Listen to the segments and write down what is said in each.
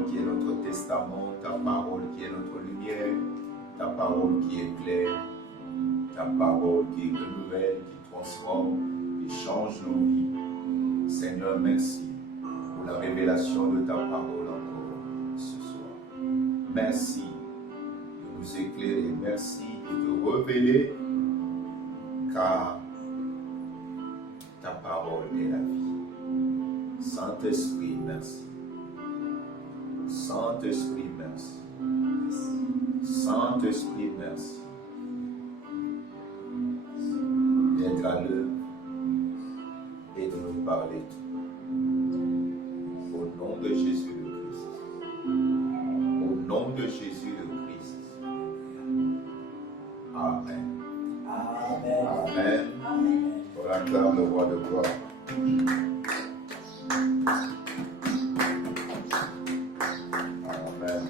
parole qui est notre testament, ta parole qui est notre lumière, ta parole qui éclaire, ta parole qui renouvelle, qui transforme, qui change nos vies. Seigneur, merci pour la révélation de ta parole encore ce soir. Merci de nous éclairer, merci de te révéler, car ta parole est la vie. Saint-Esprit, merci. Saint-Esprit, merci. Saint-Esprit, merci d'être à l'œuvre et de nous parler tout. Au nom de Jésus le Christ. Au nom de Jésus le Christ. Amen. Amen. Amen. Amen. On acclame le roi de gloire. Amen.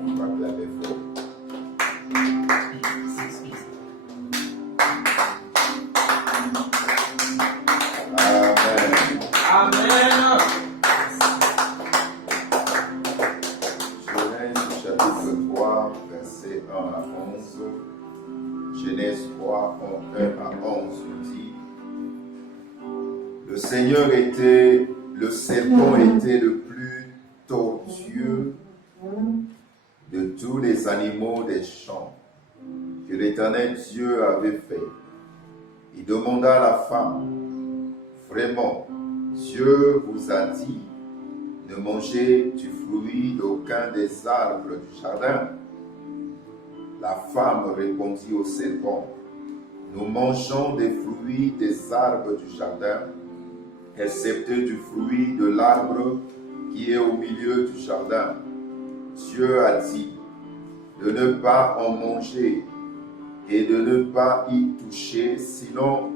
On va acclamer fort. Amen. Amen. Genèse chapitre 3, verset 1 à 11. Genèse 3, 1 à 11 nous dit: le serpent était le plus tortueux de tous les animaux des champs que l'Éternel Dieu avait fait. Il demanda à la femme: vraiment, Dieu vous a dit, ne mangez du fruit d'aucun des arbres du jardin? La femme répondit au serpent: nous mangeons des fruits des arbres du jardin, excepté du fruit de l'arbre qui est au milieu du jardin. Dieu a dit de ne pas en manger et de ne pas y toucher, sinon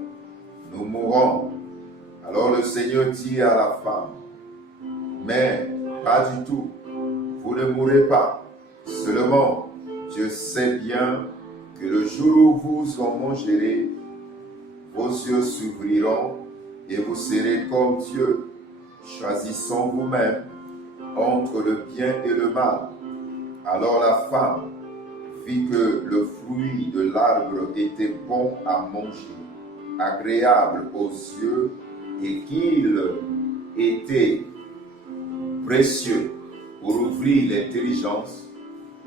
nous mourrons. Alors le Seigneur dit à la femme: mais pas du tout, vous ne mourrez pas. Seulement, Dieu sait bien que le jour où vous en mangerez, vos yeux s'ouvriront et vous serez comme Dieu, choisissant vous-même entre le bien et le mal. Alors la femme vit que le fruit de l'arbre était bon à manger, agréable aux yeux, et qu'il était précieux pour ouvrir l'intelligence.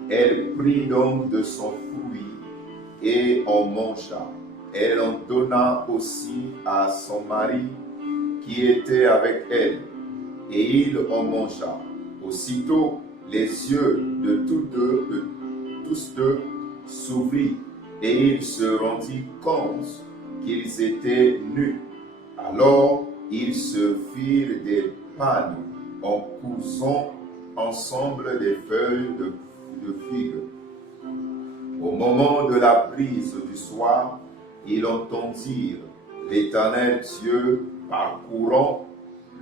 Elle prit donc de son fruit et en mangea. Elle en donna aussi à son mari qui était avec elle, et il en mangea. Aussitôt, les yeux de tous deux s'ouvrirent, et ils se rendirent compte qu'ils étaient nus. Alors, ils se firent des pagnes en cousant ensemble des feuilles de figues. Au moment de la brise du soir, ils entendirent l'Éternel Dieu parcourant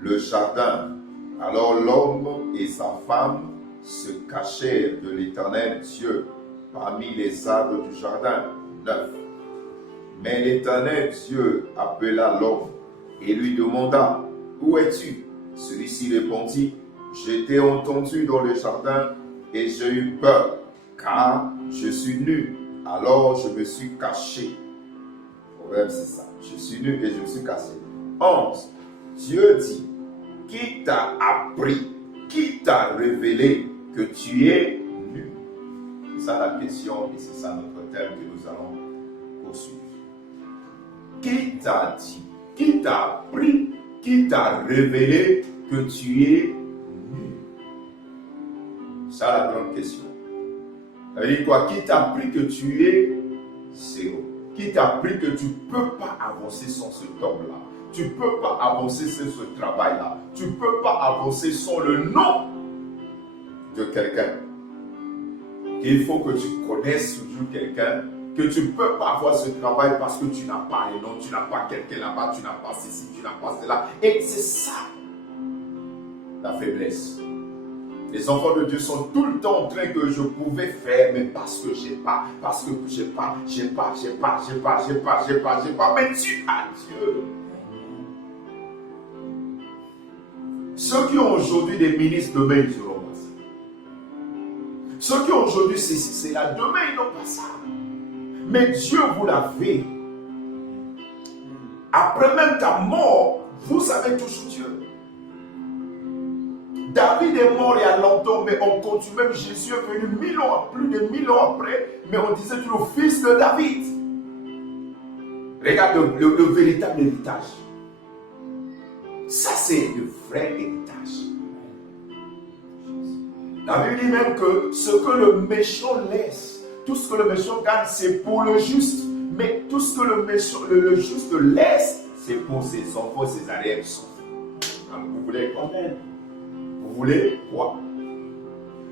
le jardin. Alors l'homme et sa femme se cachèrent de l'Éternel Dieu parmi les arbres du jardin. 9. Mais l'Éternel Dieu appela l'homme et lui demanda: où es-tu? Celui-ci répondit: je t'ai entendu dans le jardin et j'ai eu peur, car je suis nu, alors je me suis caché. Le problème c'est ça, je suis nu et je me suis caché. 11. Dieu dit: qui t'a appris, qui t'a révélé que tu es nu? C'est ça la question et c'est ça notre thème que nous allons poursuivre. Qui t'a dit, qui t'a appris, qui t'a révélé que tu es nu? C'est ça la grande question. Ça veut dire quoi? Qui t'a appris que tu es zéro? Qui t'a appris que tu ne peux pas avancer sans ce homme-là? Tu ne peux pas avancer sans ce travail-là. Tu ne peux pas avancer sans le nom de quelqu'un. Il faut que tu connaisses toujours quelqu'un, que tu ne peux pas avoir ce travail parce que tu n'as pas un nom, tu n'as pas quelqu'un là-bas, tu n'as pas ceci, tu n'as pas cela. Et c'est ça la faiblesse. Les enfants de Dieu sont tout le temps en train que je pouvais faire, mais parce que j'ai pas, mais tu as Dieu. Ceux qui ont aujourd'hui des ministres, demain ils seront passés. ceci, c'est là. Demain, ils n'ont pas ça. Mais Dieu vous l'avait. Après même ta mort, vous avez toujours Dieu. David est mort il y a longtemps, mais on continue. Même Jésus est venu 1000 ans, plus de 1000 ans après, mais on disait tu es le fils de David. Regarde le véritable héritage. Ça, c'est le vrai héritage. La Bible dit même que ce que le méchant laisse, tout ce que le méchant gagne, c'est pour le juste. Mais tout ce que le juste laisse, c'est pour ses enfants, ses arrière-enfants. Vous voulez quoi? Vous voulez quoi?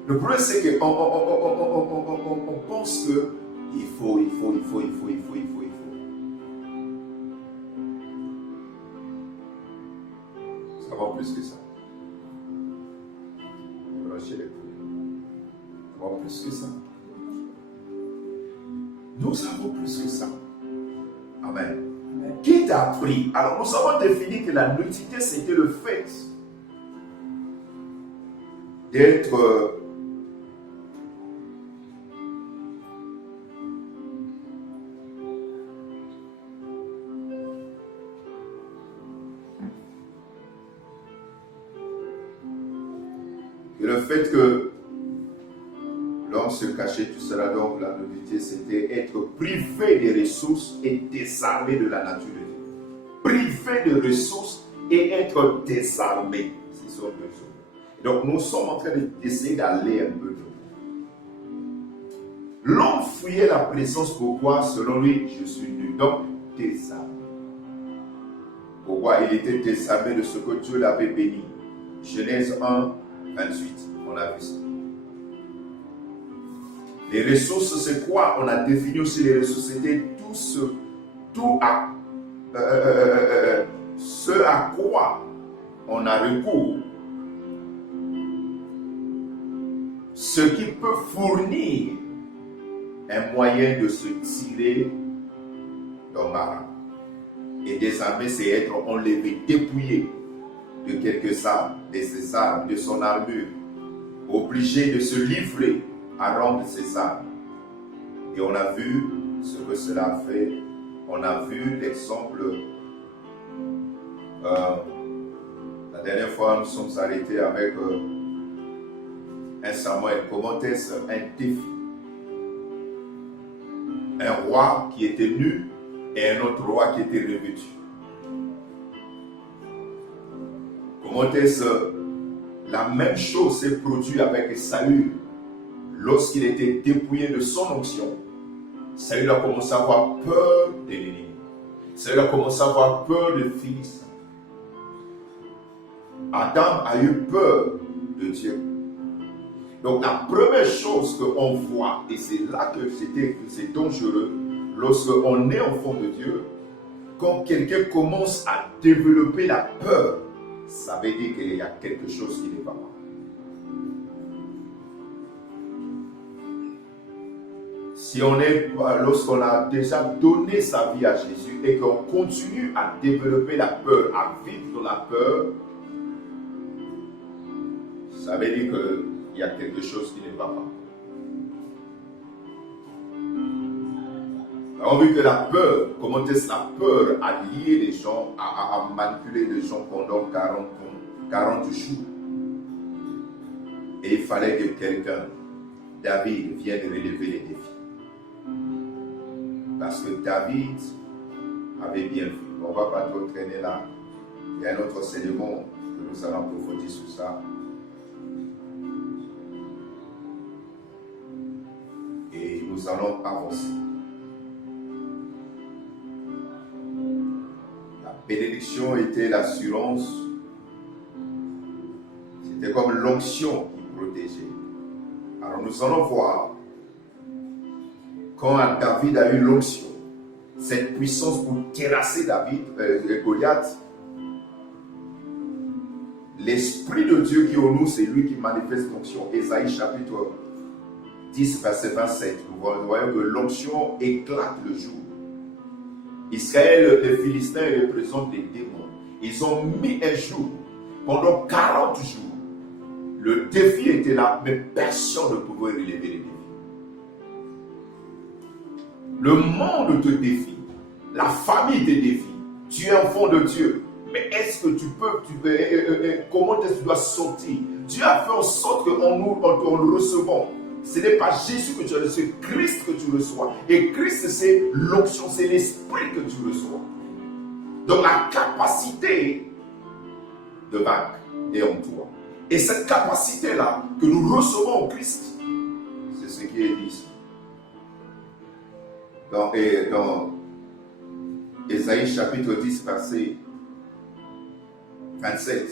Le problème, c'est qu'on pense que il faut. Ça va plus que ça. Relâchez les couilles. Ça va plus que ça. Nous avons plus que ça. Amen. Qui t'a appris? Alors, nous avons défini que la nudité, c'était le fait d'être et le fait que l'homme se cachait, tout cela, donc la nudité, c'était être privé des ressources et désarmé de la nature de Dieu. Privé de ressources et être désarmé. Ce sont deux choses. Donc nous sommes en train d'essayer d'aller un peu de l'homme fuyait la présence. Pourquoi? Selon lui, je suis nu. Donc, désarmé. Pourquoi? Il était désarmé de ce que Dieu l'avait béni. Genèse 1, 28. On a vu ça. Les ressources, c'est quoi? On a défini aussi les ressources. C'était ce à quoi on a recours. Ce qui peut fournir un moyen de se tirer d'embarras. Et désarmer, c'est être enlevé, dépouillé de quelques armes, de ses armes, de son armure, obligé de se livrer à rendre ses armes. Et on a vu ce que cela a fait. On a vu l'exemple. La dernière fois, nous sommes arrêtés avec un Samuel. Comment est-ce un défi? Un roi qui était nu et un autre roi qui était revêtu. Comment est-ce la même chose s'est produite avec Saül lorsqu'il était dépouillé de son onction? Saül a commencé à avoir peur de l'ennemi. Saül a commencé à avoir peur de Philistin. Adam a eu peur de Dieu. Donc la première chose qu'on voit, et c'est là que c'est dangereux, lorsqu'on est enfant de Dieu, quand quelqu'un commence à développer la peur, ça veut dire qu'il y a quelque chose qui n'est pas mal. Si lorsqu'on a déjà donné sa vie à Jésus et qu'on continue à développer la peur, à vivre dans la peur, ça veut dire qu'il y a quelque chose qui n'est pas mal. On a vu que la peur, comment est-ce la peur a lié les gens, a manipulé les gens pendant 40 jours. Et il fallait que quelqu'un, David, vienne relever les défis. Parce que David avait bien vu. On ne va pas trop traîner là. Il y a un autre enseignement que nous allons approfondir sur ça. Et nous allons avancer. La bénédiction était l'assurance. C'était comme l'onction qui protégeait. Alors nous allons voir quand David a eu l'onction, cette puissance pour terrasser Goliath, l'Esprit de Dieu qui est en nous, c'est lui qui manifeste l'onction. Ésaïe chapitre 10, verset 27. Nous voyons que l'onction éclate le jour. Israël, les Philistins représentent des démons. Ils ont mis un jour, pendant 40 jours. Le défi était là, mais personne ne pouvait relever le défi. Le monde te défie. La famille te défie. Tu es enfant de Dieu. Mais est-ce que tu peux, comment est-ce que tu dois sortir? Dieu a fait en sorte qu'en le recevant, ce n'est pas Jésus que tu reçois, c'est Christ que tu reçois. Et Christ, c'est l'onction, c'est l'esprit que tu reçois. Donc la capacité de vaincre est en toi. Et cette capacité-là que nous recevons en Christ, c'est ce qui est dit ici. Dans Ésaïe chapitre 10, verset 27.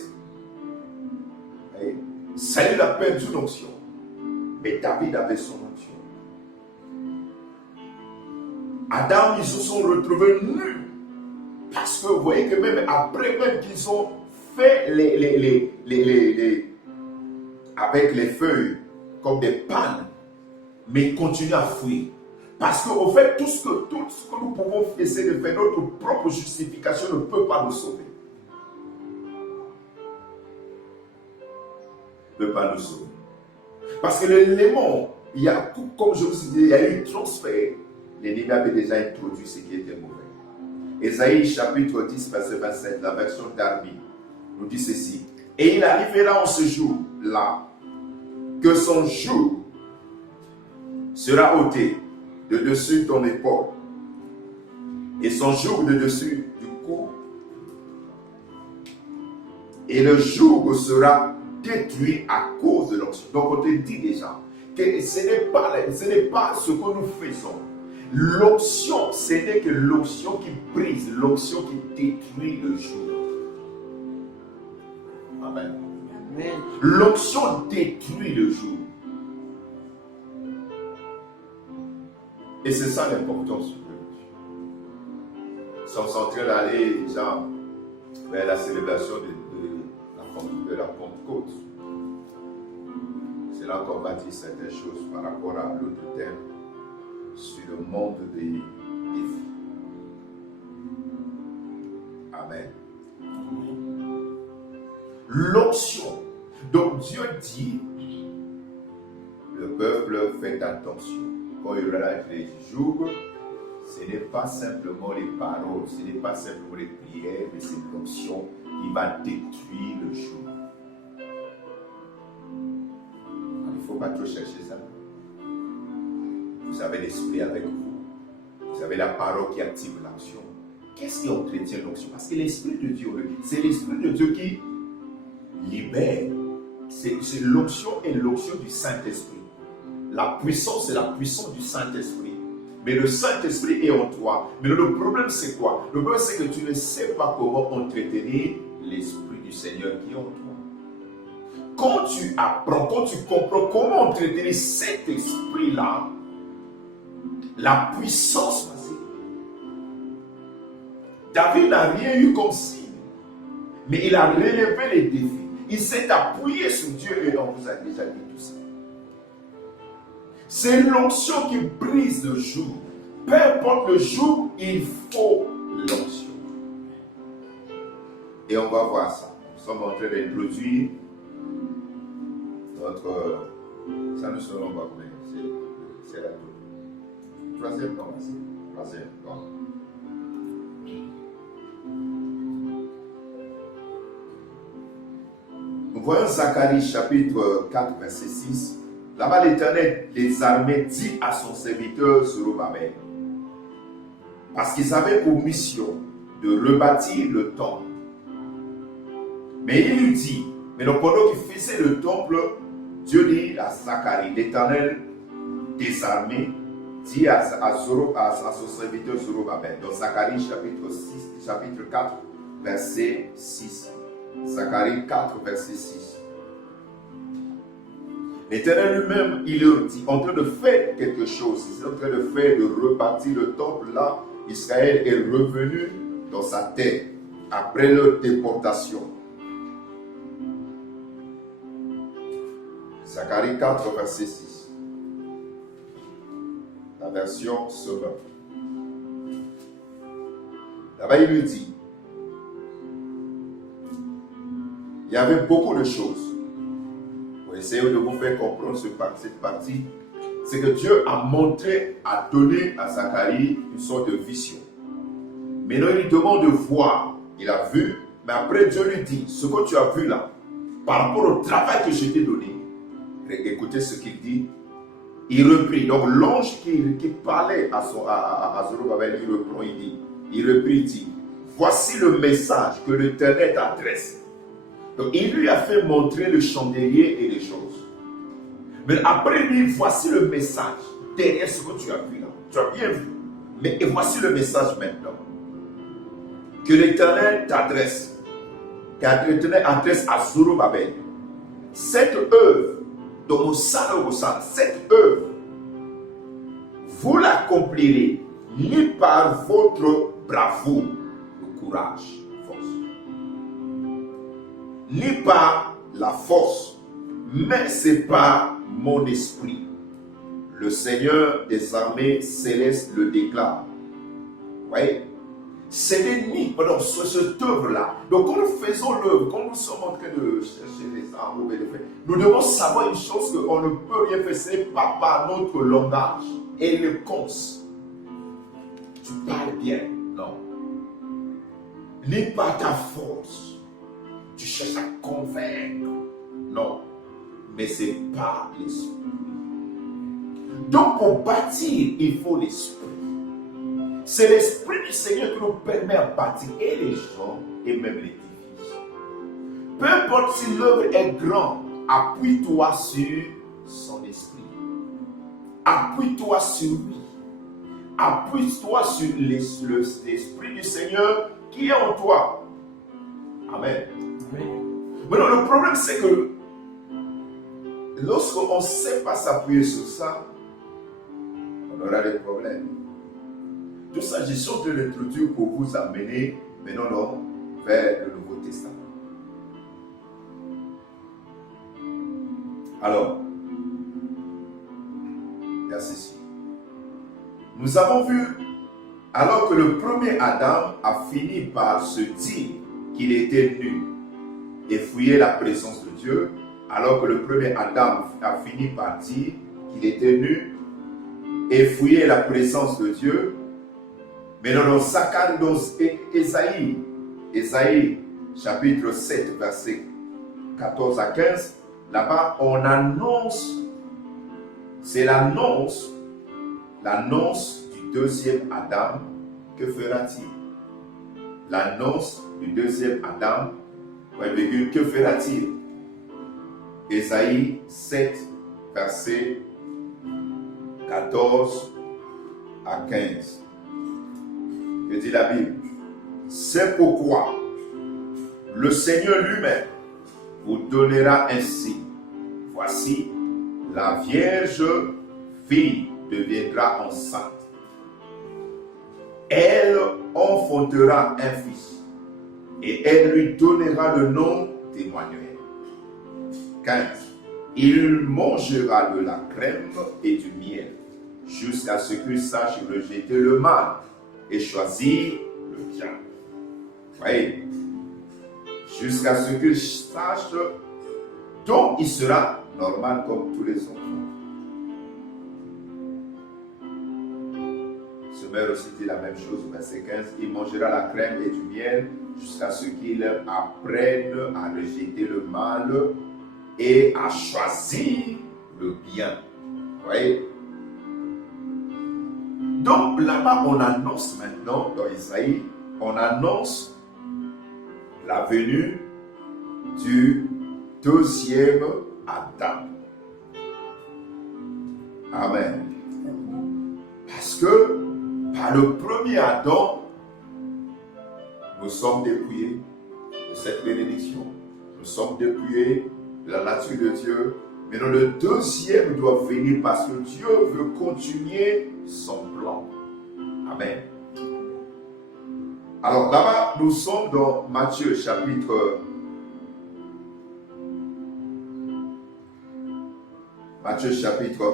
Saül a perdu l'onction, mais David avait son onction. Adam, ils se sont retrouvés nus. Parce que vous voyez que même après même qu'ils ont fait avec les feuilles comme des pannes, mais ils continuent à fuir. Parce qu'au fait, tout ce que nous pouvons essayer de faire, notre propre justification ne peut pas nous sauver. Ne peut pas nous sauver. Parce que l'élément, il y a, comme je vous ai dit, il y a eu transfert. L'ennemi avait déjà introduit ce qui était mauvais. Ésaïe chapitre 10, verset 27, la version Darby, nous dit ceci. Et il arrivera en ce jour-là que son joug sera ôté de dessus ton épaule et son joug de dessus du cou. Et le joug sera détruit à cause de l'onction. Donc on te dit déjà que ce n'est pas ce que nous faisons. L'onction, ce n'est que l'onction qui brise, l'onction qui détruit le joug. Amen. Amen. L'onction détruit le joug. Et c'est ça l'importance de l'onction. Nous sommes en train d'aller déjà vers la célébration de la Pentecôte. C'est là qu'on va dire certaines choses par rapport à l'autre thème sur le monde des défis. Amen. L'onction. Donc Dieu dit, le peuple fait attention. Quand il relâche les jougs, ce n'est pas simplement les paroles, ce n'est pas simplement les prières, mais c'est l'onction qui va détruire le joug. Il ne faut pas trop chercher ça. Vous avez l'esprit avec vous. Vous avez la parole qui active l'onction. Qu'est-ce qui entretient l'onction? Parce que l'esprit de Dieu, c'est l'esprit de Dieu qui libère. C'est l'onction et l'onction du Saint-Esprit. La puissance, c'est la puissance du Saint-Esprit. Mais le Saint-Esprit est en toi. Mais le problème, c'est quoi? Le problème, c'est que tu ne sais pas comment entretenir l'Esprit du Seigneur qui est en toi. Quand tu apprends, quand tu comprends comment entretenir cet esprit-là, la puissance va s'élever. David n'a rien eu comme signe, mais il a relevé les défis. Il s'est appuyé sur Dieu et on vous a déjà dit tout ça. C'est l'onction qui brise le joug. Peu importe le joug, il faut l'onction. Et on va voir ça. Nous sommes en train d'introduire notre... Ça nous sera pas combien. C'est la troisième temps. Troisième temps. Nous voyons Zacharie chapitre 4, verset 6. Là-bas, l'Éternel des armées dit à son serviteur Zorobabel, parce qu'ils avaient pour mission de rebâtir le temple. Mais il lui dit, mais donc pendant qu'il faisait le temple, Dieu dit à Zacharie, l'Éternel des armées dit à son serviteur Zorobabel, dans Zacharie chapitre 4, verset 6. Zacharie 4, verset 6. L'Éternel lui-même, il est en train de faire quelque chose. Il est en train de rebâtir le temple. Là, Israël est revenu dans sa terre après leur déportation. Zacharie 4, verset 6. La version Sauveur. Là-bas, il lui dit, il y avait beaucoup de choses. Pour essayer de vous faire comprendre cette partie, c'est que Dieu a donné à Zacharie une sorte de vision. Maintenant, il lui demande de voir. Il a vu, mais après Dieu lui dit, ce que tu as vu là, par rapport au travail que je t'ai donné, écoutez ce qu'il dit. Il reprit. Donc l'ange qui parlait à Zorobabel, il reprend, il reprit, il dit, voici le message que l'Éternel t'adresse. Donc il lui a fait montrer le chandelier et les choses. Mais après il dit, voici le message derrière ce que tu as vu là. Tu as bien vu. Mais et voici le message maintenant. Que l'Éternel t'adresse. Que l'Éternel adresse à Zorobabel. Cette œuvre, dont cette œuvre, vous l'accomplirez ni par votre bravoure, le courage, force, ni par la force, mais c'est par mon esprit. Le Seigneur des armées célestes le déclare. Vous voyez? C'est l'ennemi, donc cette œuvre-là. Donc quand nous faisons l'œuvre, quand nous sommes en train de chercher les armes, nous devons savoir une chose, qu'on ne peut rien faire, ce n'est pas par notre langage. Éloquence. Tu parles bien, non. Ni par ta force. Tu cherches à convaincre, non. Mais c'est par l'esprit. Donc pour bâtir, il faut l'esprit. C'est l'esprit du Seigneur qui nous permet de bâtir et les gens et même l'édifice. Peu importe si l'œuvre est grande, appuie-toi sur son esprit. Appuie-toi sur lui. Appuie-toi sur l'esprit du Seigneur qui est en toi. Amen. Maintenant, le problème, c'est que lorsqu'on ne sait pas s'appuyer sur ça, on aura des problèmes. Tout ça, je suis en train d'introduire pour vous amener maintenant vers le Nouveau Testament. Alors, il y a ceci. Nous avons vu, alors que le premier Adam a fini par se dire qu'il était nu et fouiller la présence de Dieu, alors que le premier Adam a fini par dire qu'il était nu et fouiller la présence de Dieu, mais dans Ésaïe, chapitre 7, versets 14 à 15, là-bas, on annonce, c'est l'annonce du deuxième Adam. Que fera-t-il? L'annonce du deuxième Adam, que fera-t-il? Ésaïe 7, versets 14 à 15. Que dit la Bible? C'est pourquoi le Seigneur lui-même vous donnera un signe. Voici, la vierge fille deviendra enceinte. Elle enfantera un fils et elle lui donnera le nom d'Emmanuel. 15. Il mangera de la crème et du miel jusqu'à ce qu'il sache rejeter le mal et choisir le bien. Voyez, jusqu'à ce qu'il sache, donc il sera normal comme tous les enfants. Ce mère aussi dit la même chose au verset 15. Il mangera la crème et du miel jusqu'à ce qu'il apprenne à rejeter le mal et à choisir le bien. Vous voyez? Donc là-bas, on annonce maintenant, dans Isaïe, on annonce la venue du deuxième Adam. Amen. Parce que par le premier Adam, nous sommes dépouillés de cette bénédiction. Nous sommes dépouillés de la nature de Dieu. Mais le deuxième doit venir parce que Dieu veut continuer son plan. Amen. Alors là-bas, nous sommes dans Matthieu chapitre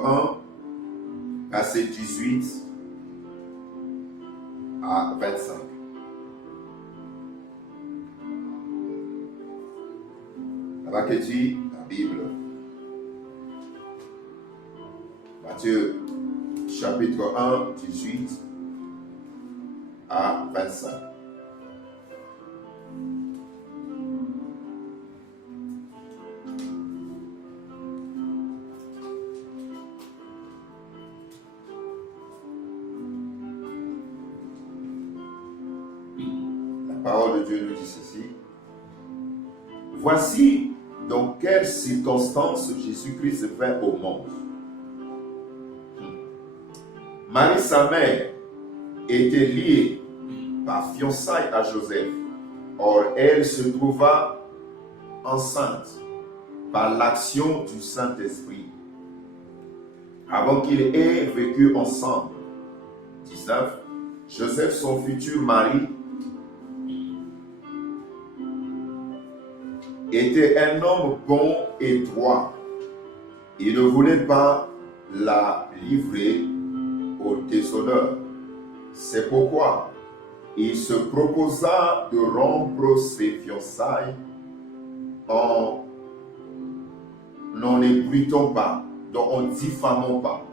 1, verset 18 à 25. Là-bas que dit la Bible. Matthieu chapitre 1, 18 à 25. La parole de Dieu nous dit ceci. Voici dans quelles circonstances Jésus-Christ vint au monde. Marie, sa mère, était liée par fiançailles à Joseph. Or, elle se trouva enceinte par l'action du Saint-Esprit. Avant qu'ils aient vécu ensemble. 19. Joseph, son futur mari, était un homme bon et droit. Il ne voulait pas la livrer au déshonneur. C'est pourquoi il se proposa de rompre ses fiançailles en n'en ébruitant pas, donc en diffamant pas,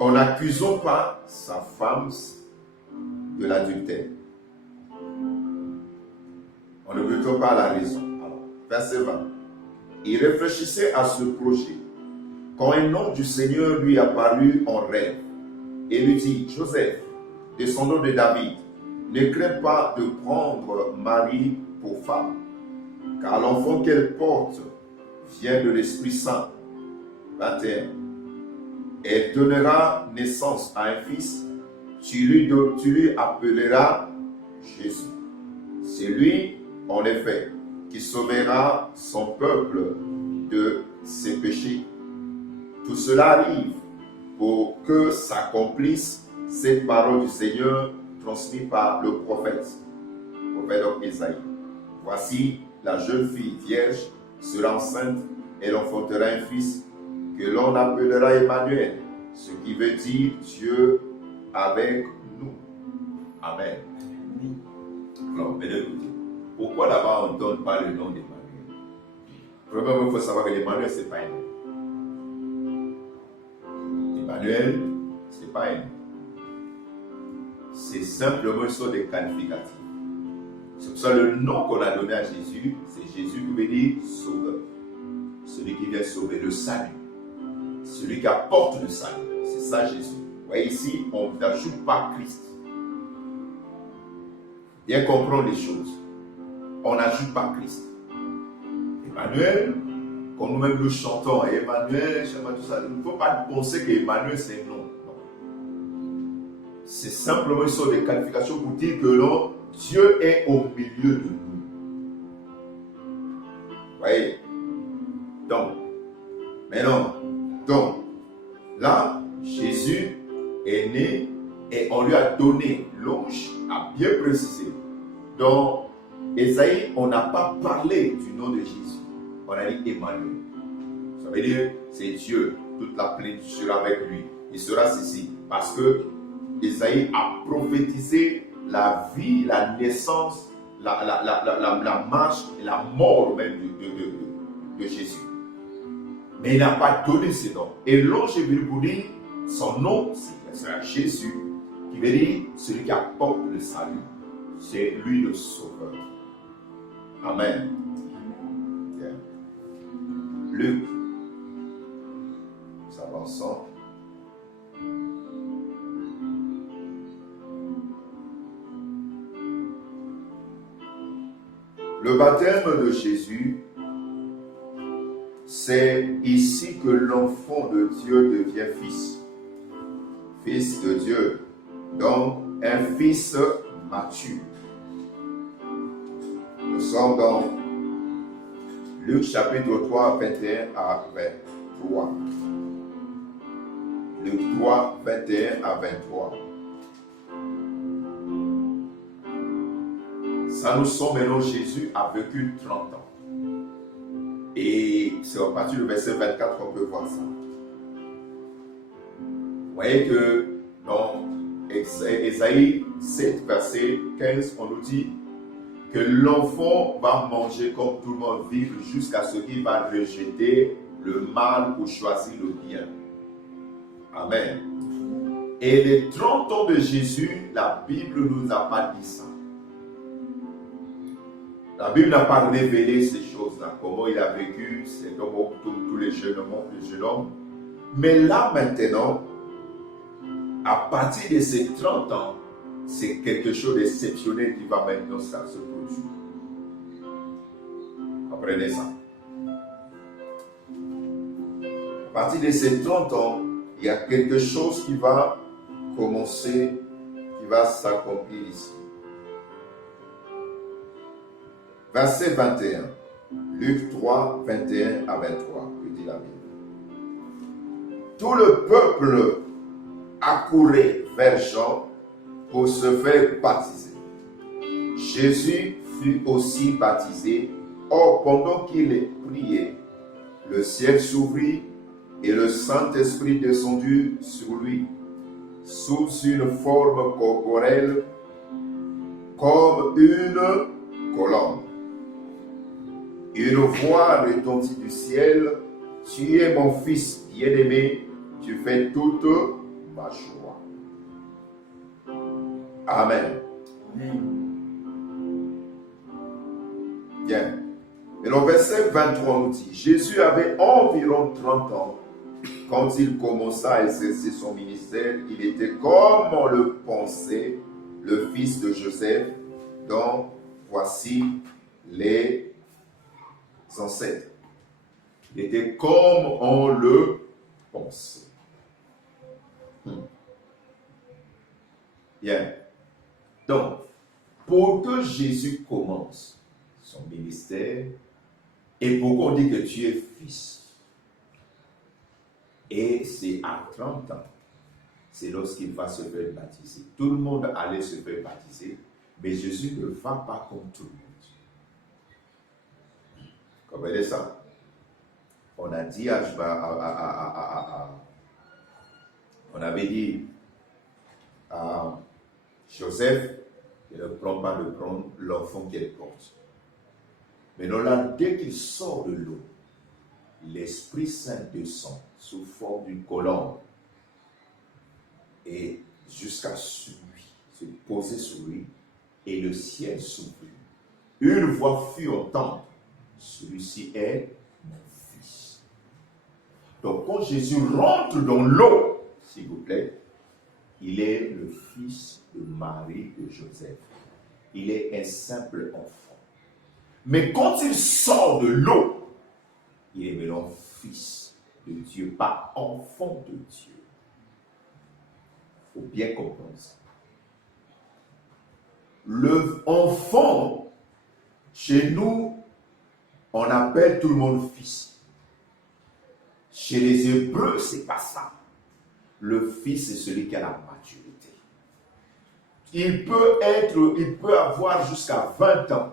en n'accusant pas sa femme de l'adultère. On ne veut pas la raison. Alors, verset 20. Il réfléchissait à ce projet quand un homme du Seigneur lui apparut en rêve et lui dit, Joseph, descendant de David, ne crains pas de prendre Marie pour femme, car l'enfant qu'elle porte vient de l'Esprit Saint. 21. Elle donnera naissance à un fils, tu lui appelleras Jésus. C'est lui, en effet, qui sauvera son peuple de ses péchés. Tout cela arrive pour que s'accomplisse cette parole du Seigneur transmise par le prophète Ésaïe. Voici, la jeune fille vierge sera enceinte, elle enfantera un fils que l'on appellera Emmanuel, ce qui veut dire Dieu avec nous. Amen. Alors, mesdames, pourquoi d'abord on ne donne pas le nom d'Emmanuel? Premièrement, il faut savoir que l'Emmanuel, ce n'est pas un nom. Emmanuel, ce n'est pas un nom. C'est simplement une sorte de qualificatif. C'est pour ça que le nom qu'on a donné à Jésus, c'est Jésus qui veut dire sauveur. Celui qui vient sauver le salut. Celui qui apporte le salut. C'est ça Jésus. Vous voyez ici, on n'ajoute pas Christ. Bien comprendre les choses. On n'ajoute pas Christ. Emmanuel, quand nous-mêmes nous chantons, Emmanuel, tout ça, il ne faut pas penser qu'Emmanuel c'est un nom. Non. C'est simplement une sorte de qualification pour dire que Dieu est au milieu de nous. Vous voyez? Donc, maintenant, là, Jésus est né et on lui a donné, l'ange a bien précisé. Dans Ésaïe, on n'a pas parlé du nom de Jésus. On a dit Emmanuel. Ça veut dire, c'est Dieu. Toute la plénitude sera avec lui. Il sera ceci. Parce que Ésaïe a prophétisé la vie, la naissance, la marche et la mort même de Jésus. Mais il n'a pas donné ce nom. Et l'ange est venu pour dire, son nom, c'est Jésus, qui veut dire celui qui apporte le salut. C'est lui le sauveur. Amen. Bien. Luc, nous avançons. Le baptême de Jésus, c'est ici que l'enfant de Dieu devient fils. Fils de Dieu. Donc, un fils mature. Nous sommes dans Luc chapitre 3, 21 à 23. Luc 3, 21 à 23. Ça nous semble maintenant Jésus a vécu 30 ans. Et c'est à partir du verset 24 qu'on peut voir ça. Vous voyez que dans Ésaïe 7, verset 15, on nous dit que l'enfant va manger comme tout le monde, vivre jusqu'à ce qu'il va rejeter le mal pour choisir le bien. Amen. Et les 30 ans de Jésus, la Bible ne nous a pas dit ça. La Bible n'a pas révélé ces choses-là, comment il a vécu, c'est comme tous les jeunes hommes. Mais là maintenant, à partir de ces 30 ans, c'est quelque chose d'exceptionnel qui va maintenant se produire. Comprenez ça. À partir de ces 30 ans, il y a quelque chose qui va commencer, qui va s'accomplir ici. Verset 21. Luc 3, 21 à 23, que dit la Bible. Tout le peuple accourait vers Jean pour se faire baptiser. Jésus fut aussi baptisé. Or, pendant qu'il priait, le ciel s'ouvrit et le Saint-Esprit descendit sur lui, sous une forme corporelle, comme une colombe. Une voix retentit du ciel, « Tu es mon fils bien-aimé, tu fais toute ma joie. » Amen. Amen. Bien. Et le verset 23 nous dit, Jésus avait environ 30 ans. Quand il commença à exercer son ministère, il était comme on le pensait, le fils de Joseph, dont voici les ancêtres. Il était comme on le pensait. Bien. Donc, pour que Jésus commence son ministère, et pourquoi on dit que tu es fils? Et c'est à 30 ans, c'est lorsqu'il va se faire baptiser. Tout le monde allait se faire baptiser, mais Jésus ne va pas comme tout le monde. Comprenez ça? On a dit on avait dit à Joseph qu'il ne prend pas de prendre l'enfant qu'elle porte. Mais non, là, dès qu'il sort de l'eau, l'Esprit Saint descend sous forme d'une colombe et jusqu'à sur lui, se poser sur lui, et le ciel s'ouvrit. Une voix fut entendue. Celui-ci est mon fils. Donc quand Jésus rentre dans l'eau, s'il vous plaît, il est le fils de Marie de Joseph. Il est un simple enfant. Mais quand il sort de l'eau, il est maintenant fils de Dieu, pas enfant de Dieu. Il faut bien comprendre ça. L'enfant, chez nous, on appelle tout le monde fils. Chez les Hébreux, c'est pas ça. Le fils, c'est celui qui a la maturité. Il peut avoir jusqu'à 20 ans.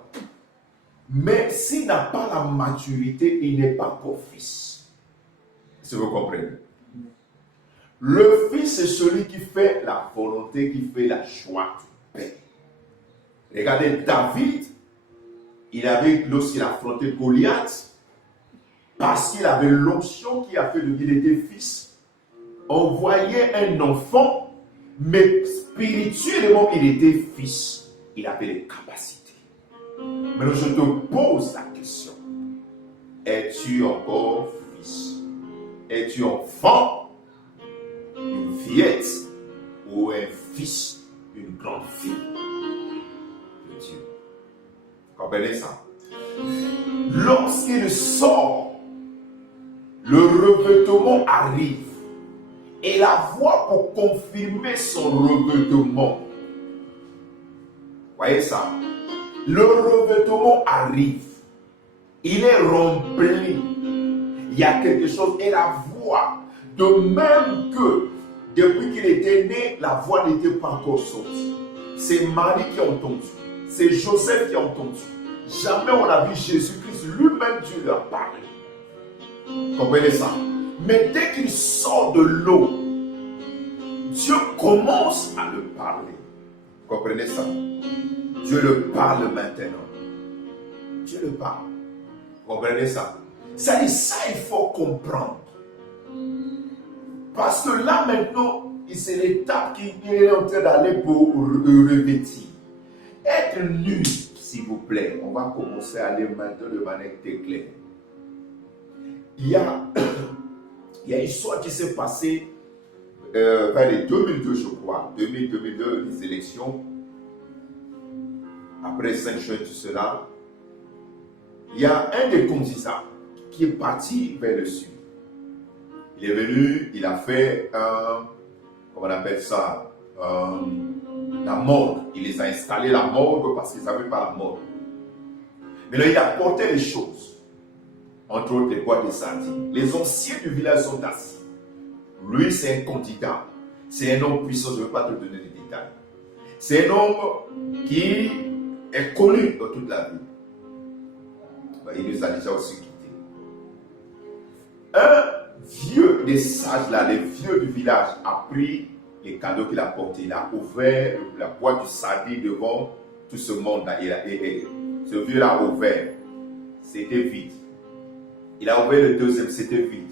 Mais s'il n'a pas la maturité, il n'est pas encore fils. Si vous comprenez. Le fils, c'est celui qui fait la volonté, qui fait la joie du Père. Regardez, David, lorsqu'il a affronté Goliath, parce qu'il avait l'onction qui a fait de lui, il était fils, on voyait un enfant, mais spirituellement, il était fils. Il avait les capacités. Maintenant, je te pose la question. Es-tu encore fils? Es-tu enfant? Une fillette? Ou un fils? Une grande fille de Dieu? Comprenez ça? Lorsqu'il sort, le revêtement arrive. Et la voix pour confirmer son revêtement. Voyez ça? Le revêtement arrive. Il est rempli. Il y a quelque chose. Et la voix, de même que depuis qu'il était né, la voix n'était pas encore sortie. C'est Marie qui a entendu. C'est Joseph qui a entendu. Jamais on a vu Jésus-Christ lui-même, Dieu leur parler. Comprenez ça? Mais dès qu'il sort de l'eau, Dieu commence à le parler. Comprenez ça? Dieu le parle maintenant. Dieu le parle. Comprenez ça? C'est ça il faut comprendre. Parce que là maintenant, c'est l'étape qu'il est en train d'aller pour revêtir. Être nu, s'il vous plaît. On va commencer à aller maintenant de manière très claire. Il y a une histoire qui s'est passée vers les 2002, je crois. 2002, les élections. Après 5 juin, tout cela. Il y a un des candidats qui est parti vers le sud. Il est venu, il a fait comment on appelle ça, la morgue. Il les a installés la morgue parce qu'ils n'avaient pas la morgue. Mais là, il a porté les choses. Entre autres, les boîtes de sardines. Les anciens du village sont assis. Lui, c'est un candidat. C'est un homme puissant, je ne veux pas te donner des détails. C'est un homme qui est connu dans toute la ville. Il nous a déjà aussi quittés. Un vieux des sages là, les vieux du village, a pris les cadeaux qu'il a portés. Il a ouvert la boîte du sardine devant tout ce monde-là. Ce vieux-là a ouvert. C'était vide. Il a ouvert le deuxième, c'était vide.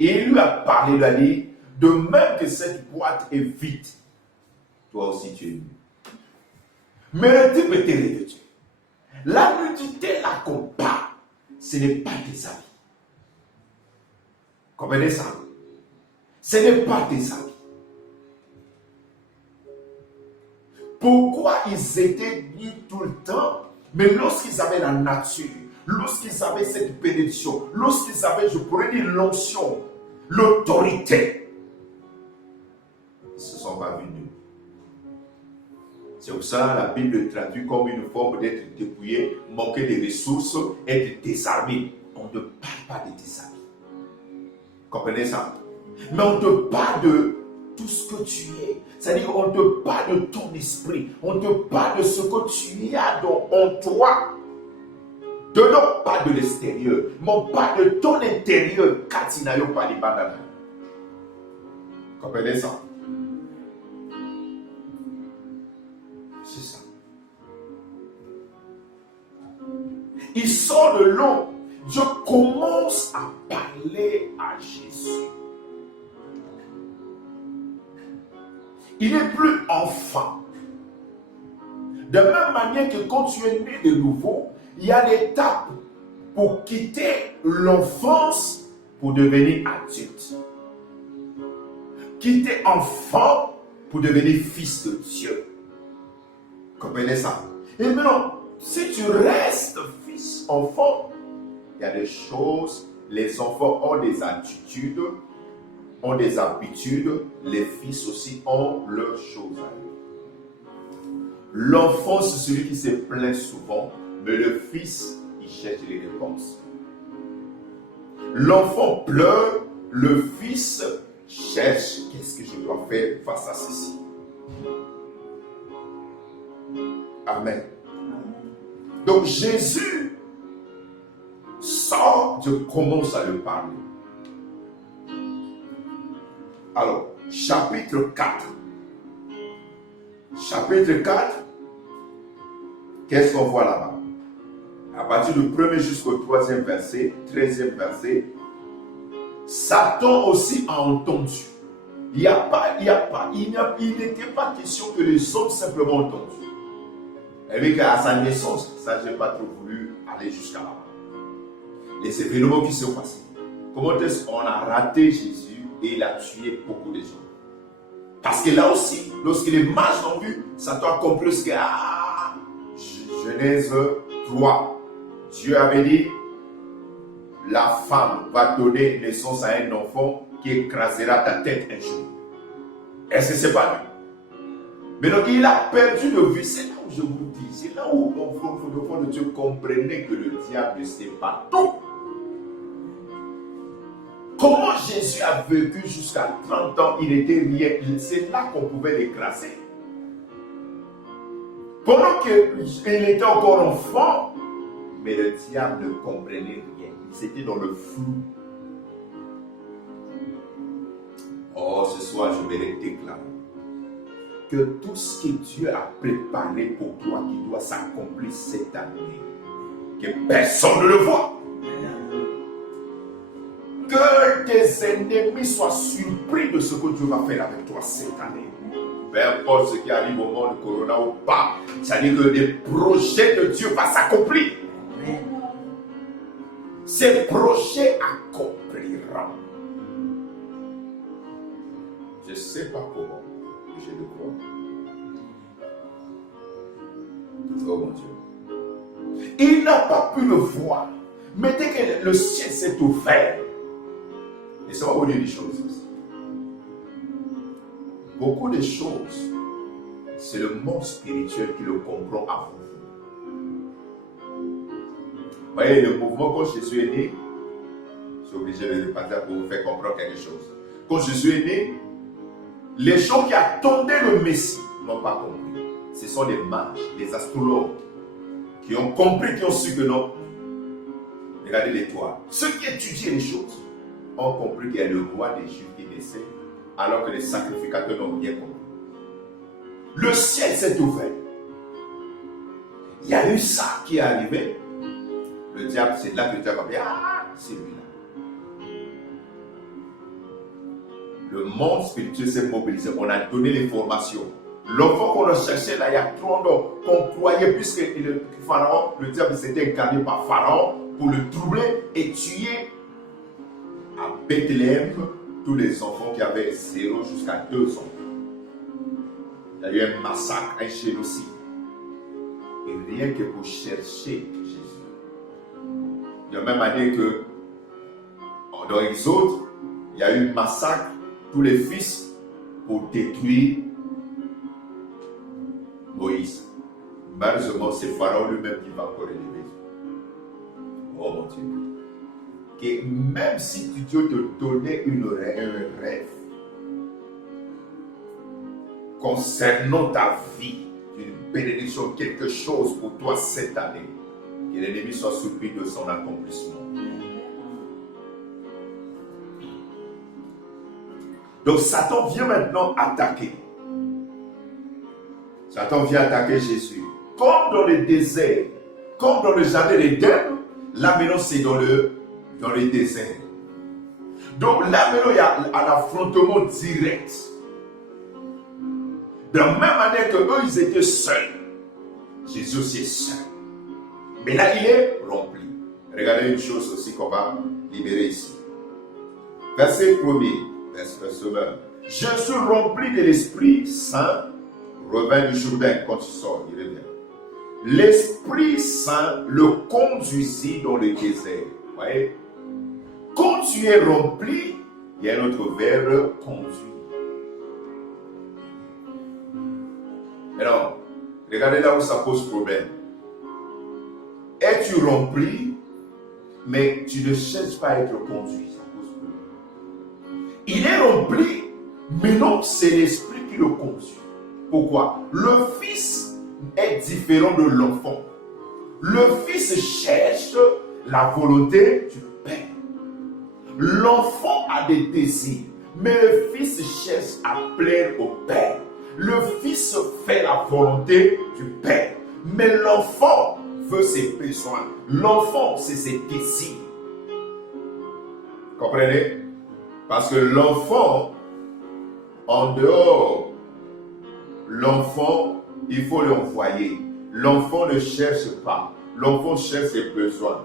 Et il lui a parlé, il lui a dit, de même que cette boîte est vide, toi aussi tu es nu. Mais le type était revêtu. La nudité là qu'on parle, ce n'est pas des habits. Comprenez ça? Ce n'est pas des habits. Pourquoi ils étaient nus tout le temps? Mais lorsqu'ils avaient la nature, lorsqu'ils avaient cette bénédiction, lorsqu'ils avaient, je pourrais dire, l'onction, l'autorité, ils ne se sont pas vus nus. C'est pour ça que la Bible le traduit comme une forme d'être dépouillé, manquer de ressources, être désarmé. On ne parle pas de désarmé. Comprenez ça? Mais on te parle de tout ce que tu es. C'est-à-dire qu'on te parle de ton esprit. On te parle de ce que tu as en toi. Dedans, pas de l'extérieur. Mais on parle de ton intérieur. Katinayo palibandana. Comprenez ça? C'est ça. Il sort de l'eau. Je commence à parler à Jésus. Il n'est plus enfant. De même manière que quand tu es né de nouveau, il y a l'étape pour quitter l'enfance pour devenir adulte. Quitter enfant pour devenir fils de Dieu. Comprenez ça? Et maintenant, si tu restes fils, enfant, il y a des choses, les enfants ont des attitudes, ont des habitudes, les fils aussi ont leurs choses à eux. L'enfant, c'est celui qui se plaint souvent, mais le fils, il cherche les réponses. L'enfant pleure, le fils cherche, qu'est-ce que je dois faire face à ceci? Amen. Donc Jésus sort, je commence à le parler. Alors, chapitre 4. Chapitre 4, qu'est-ce qu'on voit là-bas? À partir du 1er jusqu'au 3e verset, 13e verset, Satan aussi a entendu. Il n'était pas question que les hommes simplement entendent. Et qu'à sa naissance, ça, je n'ai pas trop voulu aller jusqu'à là-bas. Les événements qui sont passés. Comment est-ce qu'on a raté Jésus et il a tué beaucoup de gens? Parce que là aussi, lorsque les mages l'ont vu, Satan a compris ce que Genèse 3, Dieu avait dit, la femme va donner naissance à un enfant qui écrasera ta tête un jour. Est-ce que c'est pas lui? Mais donc il a perdu de vue. C'est là où je vous dis, c'est là où au fond de Dieu comprenait que le diable c'est partout. Comment Jésus a vécu jusqu'à 30 ans, il était rien. C'est là qu'on pouvait l'écraser. Pendant qu'il était encore enfant, mais le diable ne comprenait rien. C'était dans le flou. Oh, ce soir, je vais le déclarer. Que tout ce que Dieu a préparé pour toi, qui doit s'accomplir cette année, que personne ne le voit. tes ennemis soient surpris de ce que Dieu va faire avec toi cette année. Peu importe ce qui arrive au monde, corona ou pas, c'est-à-dire que les projets de Dieu vont s'accomplir. Ces projets accompliront. Je ne sais pas comment, mais je le crois. Oh mon Dieu. Il n'a pas pu le voir. Mais dès que le ciel s'est ouvert, et ça va vous dire des choses aussi. Beaucoup de choses, c'est le monde spirituel qui le comprend avant vous. Vous voyez, le mouvement quand Jésus est né, je suis obligé de le partager pour vous faire comprendre quelque chose. Quand Jésus est né, les gens qui attendaient le Messie n'ont pas compris. Ce sont les mages, les astrologues, qui ont compris, qui ont su que non. Regardez l'étoile. Ceux qui étudiaient les choses ont compris qu'il y a le roi des Juifs qui naissait, alors que les sacrificateurs n'ont rien compris. Le ciel s'est ouvert. Il y a eu ça qui est arrivé. Le diable, c'est là que le diable a dit, ah, c'est lui-là. Le monde spirituel s'est mobilisé. On a donné les formations. L'enfant qu'on a cherché là, il y a 30 ans, qu'on croyait, puisque le pharaon, le diable s'était incarné par Pharaon pour le troubler et tuer à Bethléem tous les enfants qui avaient 0 jusqu'à 2 ans. Il y a eu un massacre, un génocide. Et rien que pour chercher Jésus. Il y a même année que dans Exode, il y a eu un massacre, tous les fils, pour détruire Moïse. Malheureusement, c'est Pharaon lui-même qui va encore élever. Oh mon Dieu. Que même si Dieu te donnait un rêve concernant ta vie, une bénédiction, quelque chose pour toi cette année, que l'ennemi soit surpris de son accomplissement. Donc Satan vient maintenant attaquer. Satan vient attaquer Jésus. Comme dans le désert, comme dans le jardin d'Éden, là maintenant c'est dans le désert. Donc là maintenant il y a un affrontement direct. De la même manière que eux ils étaient seuls, Jésus aussi est seul. Mais là il est rempli. Regardez une chose aussi qu'on va libérer ici. Verset 1er, verset 1. Jésus rempli de l'Esprit Saint revint du Jourdain quand il sort, il revient. L'Esprit Saint le conduisit dans le désert. Vous voyez? Quand tu es rempli, il y a un autre verbe, conduit. Alors, regardez là où ça pose problème. Es-tu rempli, mais tu ne cherches pas à être conduit, ça pose problème. Il est rempli, mais non, c'est l'Esprit qui le conduit. Pourquoi? Le Fils est différent de l'enfant. Le Fils cherche la volonté du Père. L'enfant a des désirs, mais le Fils cherche à plaire au Père. Le Fils fait la volonté du Père, mais l'enfant veut ses besoins. L'enfant, c'est ses désirs. Comprenez? Parce que l'enfant, en dehors, l'enfant, il faut l'envoyer. L'enfant ne cherche pas. L'enfant cherche ses besoins.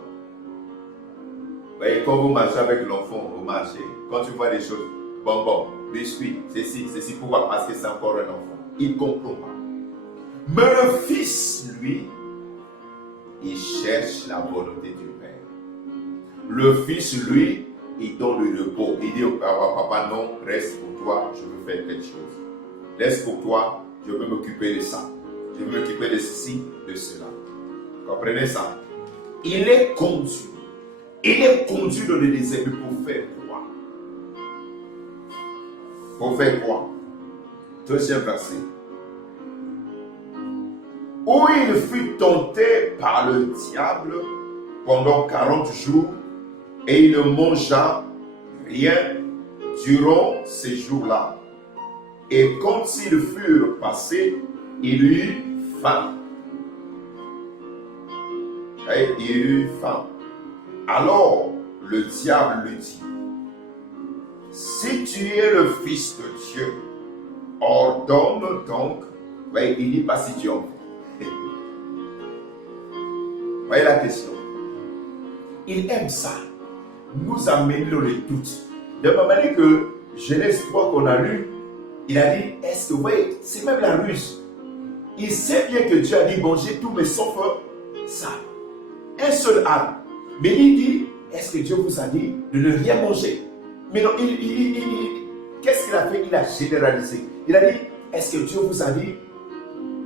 Vous voyez, quand vous marchez avec l'enfant, vous marchez. Quand tu vois des choses, bonbons, biscuits, ceci, pourquoi? Parce que c'est encore un enfant. Il ne comprend pas. Mais le Fils, lui, il cherche la volonté du Père. Le Fils, lui, il donne le repos. Il dit au papa, non, reste pour toi, je veux faire quelque chose. Laisse pour toi, je veux m'occuper de ça. Je veux m'occuper de ceci, de cela. Comprenez ça? Il est conduit. Il est conduit dans le désert pour faire quoi? Pour faire quoi? Deuxième verset. Où il fut tenté par le diable pendant 40 jours et il ne mangea rien durant ces jours-là. Et quand ils furent passés, il eut faim. Et il eut faim. Alors le diable lui dit, si tu es le Fils de Dieu, ordonne donc. Oui, il dit pas si tu en fais. Voyez la question. Il aime ça. Nous amener dans les doutes. De la manière que Genèse 3 qu'on a lu, il a dit, est-ce que, vous voyez, c'est même la ruse. Il sait bien que Dieu a dit, mangez tout, mais sauf ça. Un seul âne. Mais il dit, est-ce que Dieu vous a dit de ne rien manger? Mais non, qu'est-ce qu'il a fait? Il a généralisé. Il a dit, est-ce que Dieu vous a dit,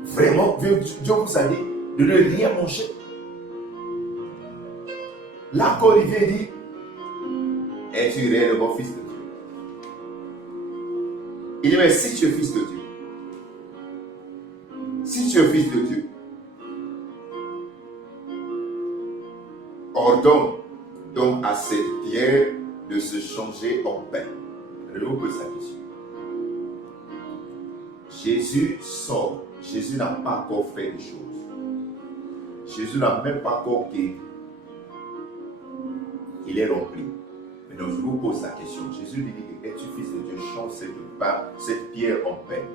vraiment, Dieu vous a dit de ne rien manger? Là, quand Olivier dit, es-tu réellement fils de Dieu? Il dit, mais si tu es fils de Dieu, si tu es fils de Dieu, ordonne donc à cette pierre de se changer en pain. Je vous pose la question. Jésus sort. Jésus n'a pas encore fait les choses. Jésus n'a même pas encore guéri. Il est rempli. Maintenant, je vous pose la question. Jésus lui dit, es-tu fils de Dieu, change cette pierre en pain.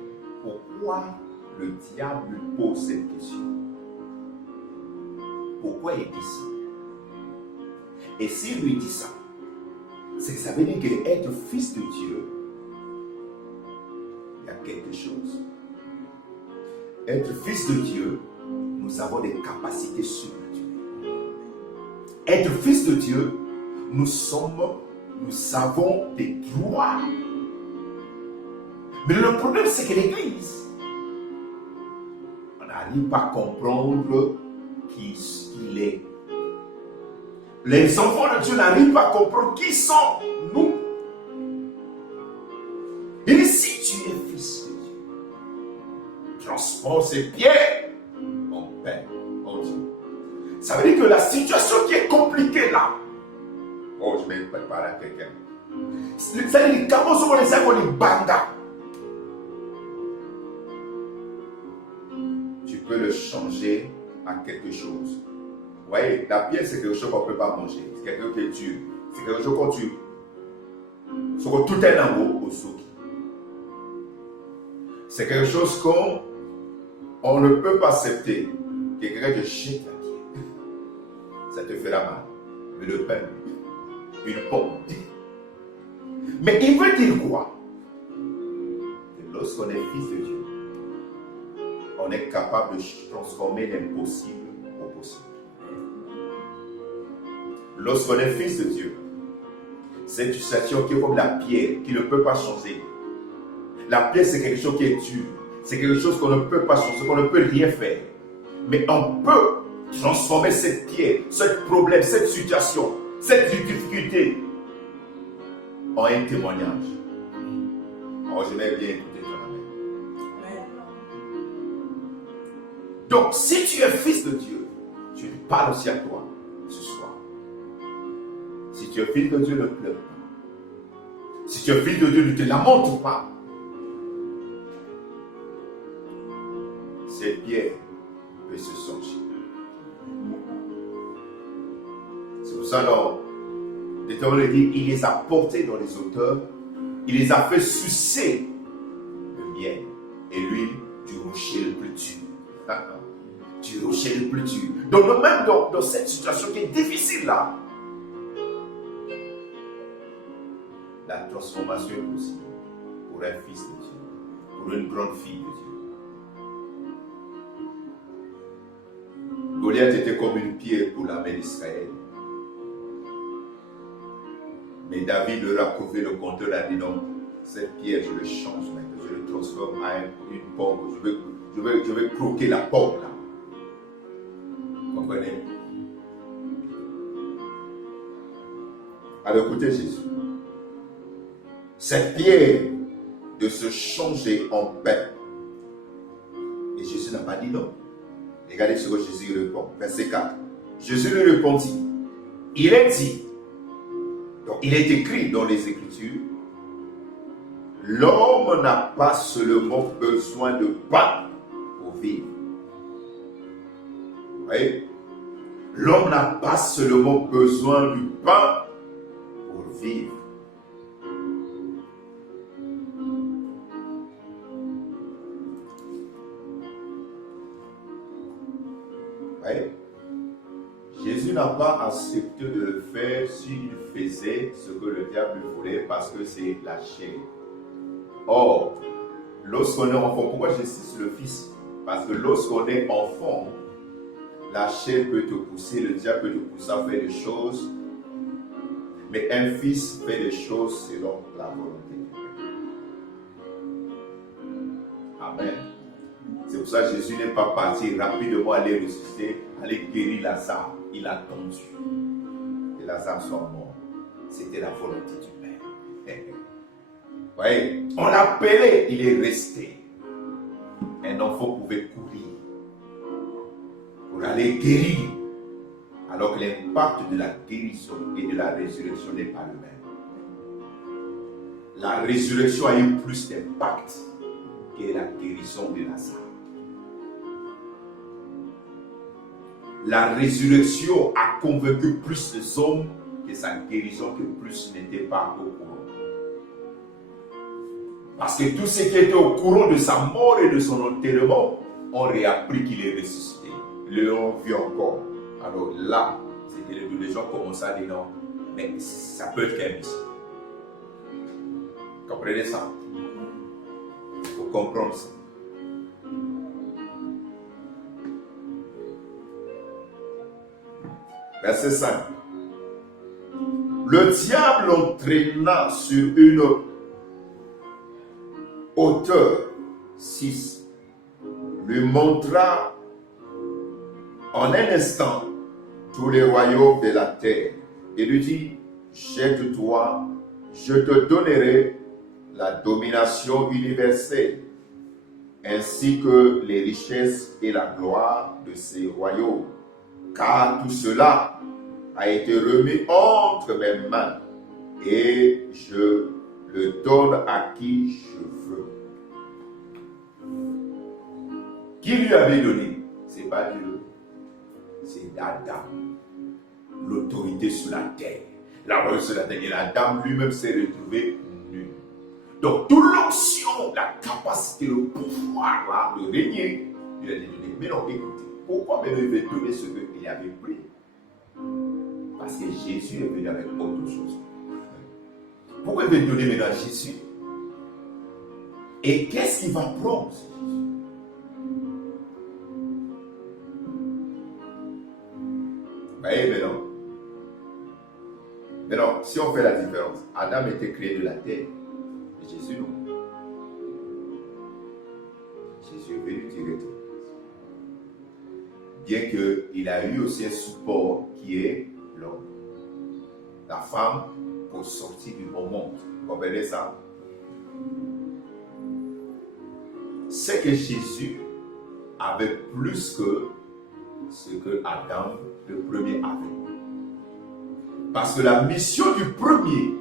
Pourquoi le diable lui pose cette question? Pourquoi il dit ça? Et s'il lui dit ça, c'est que ça veut dire qu'être fils de Dieu, il y a quelque chose. Être fils de Dieu, nous avons des capacités surnaturelles. Être fils de Dieu, nous avons des droits. Mais le problème, c'est que l'Église, on n'arrive pas à comprendre qui il est. Les enfants de Dieu n'arrivent pas à comprendre qui sont nous. Il dit, si tu es fils de Dieu, transforme ces pierres en pain, en Dieu. Ça veut dire que la situation qui est compliquée là, oh, je vais préparer à quelqu'un. Ça veut dire comment sont les gens qui banga. Tu peux le changer à quelque chose. Vous voyez, la pierre, c'est quelque chose qu'on ne peut pas manger. C'est quelque chose qui est dur. C'est quelque chose qu'on tue. C'est que tout est en haut au souk. C'est quelque chose qu'on ne peut pas accepter. Quelqu'un te jette la pierre. Ça te fera mal. Mais le pain, une pomme. Mais il veut dire quoi? Que lorsqu'on est fils de Dieu, on est capable de transformer l'impossible au possible. Lorsqu'on est fils de Dieu, c'est une situation qui est comme la pierre, qui ne peut pas changer. La pierre, c'est quelque chose qui est dur. C'est quelque chose qu'on ne peut pas changer, qu'on ne peut rien faire. Mais on peut transformer cette pierre, ce problème, cette situation, cette difficulté en un témoignage. Oh, je vais bien écouter ton amen. Donc, si tu es fils de Dieu, je parle aussi à toi ce soir. Si tu es fils de Dieu, ne pleure pas. Si tu es fils de Dieu, ne te lamente pas. Cette pierre peut se sortir. C'est pour ça, alors, l'Éternel dit, il les a portés dans les hauteurs, il les a fait sucer le miel et l'huile du rocher le plus dur. Du rocher le plus dur. Donc, même dans cette situation qui est difficile là, la transformation est possible pour un fils de Dieu, pour une grande fille de Dieu. Goliath était comme une pierre pour l'armée d'Israël. Mais David leur a prouvé le contraire, a dit non, cette pierre, je le change maintenant, je le transforme en une pomme. Je vais croquer la pomme là. Vous comprenez? Alors écoutez Jésus. Cette pierre de se changer en pain. Et Jésus n'a pas dit non. Regardez ce que Jésus répond. Verset 4. Jésus lui répondit. Il est dit, donc il est écrit dans les Écritures, l'homme n'a pas seulement besoin de pain pour vivre. Vous voyez? L'homme n'a pas seulement besoin du pain pour vivre. Jésus n'a pas accepté de le faire s'il faisait ce que le diable voulait parce que c'est la chair. Or, lorsqu'on est enfant, pourquoi j'insiste sur le Fils? Parce que lorsqu'on est enfant, la chair peut te pousser, le diable peut te pousser à faire des choses, mais un fils fait des choses selon la volonté de Dieu. Amen. C'est pour ça que Jésus n'est pas parti rapidement aller ressusciter, aller guérir Lazare. Il a attendu que Lazare soit mort. C'était la volonté du Père. Vous voyez, on l'appelait, il est resté. Un enfant pouvait courir pour aller guérir, alors que l'impact de la guérison et de la résurrection n'est pas le même. La résurrection a eu plus d'impact que la guérison de Lazare. La résurrection a convaincu plus les hommes que sa guérison, que plus n'étaient pas au courant. Parce que tous ceux qui étaient au courant de sa mort et de son enterrement ont réappris qu'il est ressuscité. Ils l'ont vu encore. Alors là, c'était les gens commençaient à dire non, mais ça peut être qu'un mystère. Comprenez ça? Il faut comprendre ça. Verset 5. Le diable l'entraîna sur une hauteur 6, lui montra en un instant tous les royaumes de la terre et lui dit, jette-toi, je te donnerai la domination universelle, ainsi que les richesses et la gloire de ces royaumes. Car tout cela a été remis entre mes mains et je le donne à qui je veux. Qui lui avait donné? Ce n'est pas Dieu, c'est Adam. L'autorité sur la terre. La royauté sur la terre. Et Adam lui-même s'est retrouvé nu. Donc, toute l'onction, la capacité, le pouvoir là, de régner, il a été donné. Mais non, écoutez. Pourquoi même il veut donner ce qu'il avait pris? Parce que Jésus est venu avec autre chose. Pourquoi il veut donner maintenant Jésus? Et qu'est-ce qu'il va prendre? Vous voyez maintenant? Maintenant, si on fait la différence, Adam était créé de la terre, et Jésus non. Jésus est venu directement. Bien qu'il a eu aussi un support qui est l'homme. La femme pour sortir du monde. Vous comprenez ça? C'est que Jésus avait plus que ce que Adam, le premier, avait. Parce que la mission du premier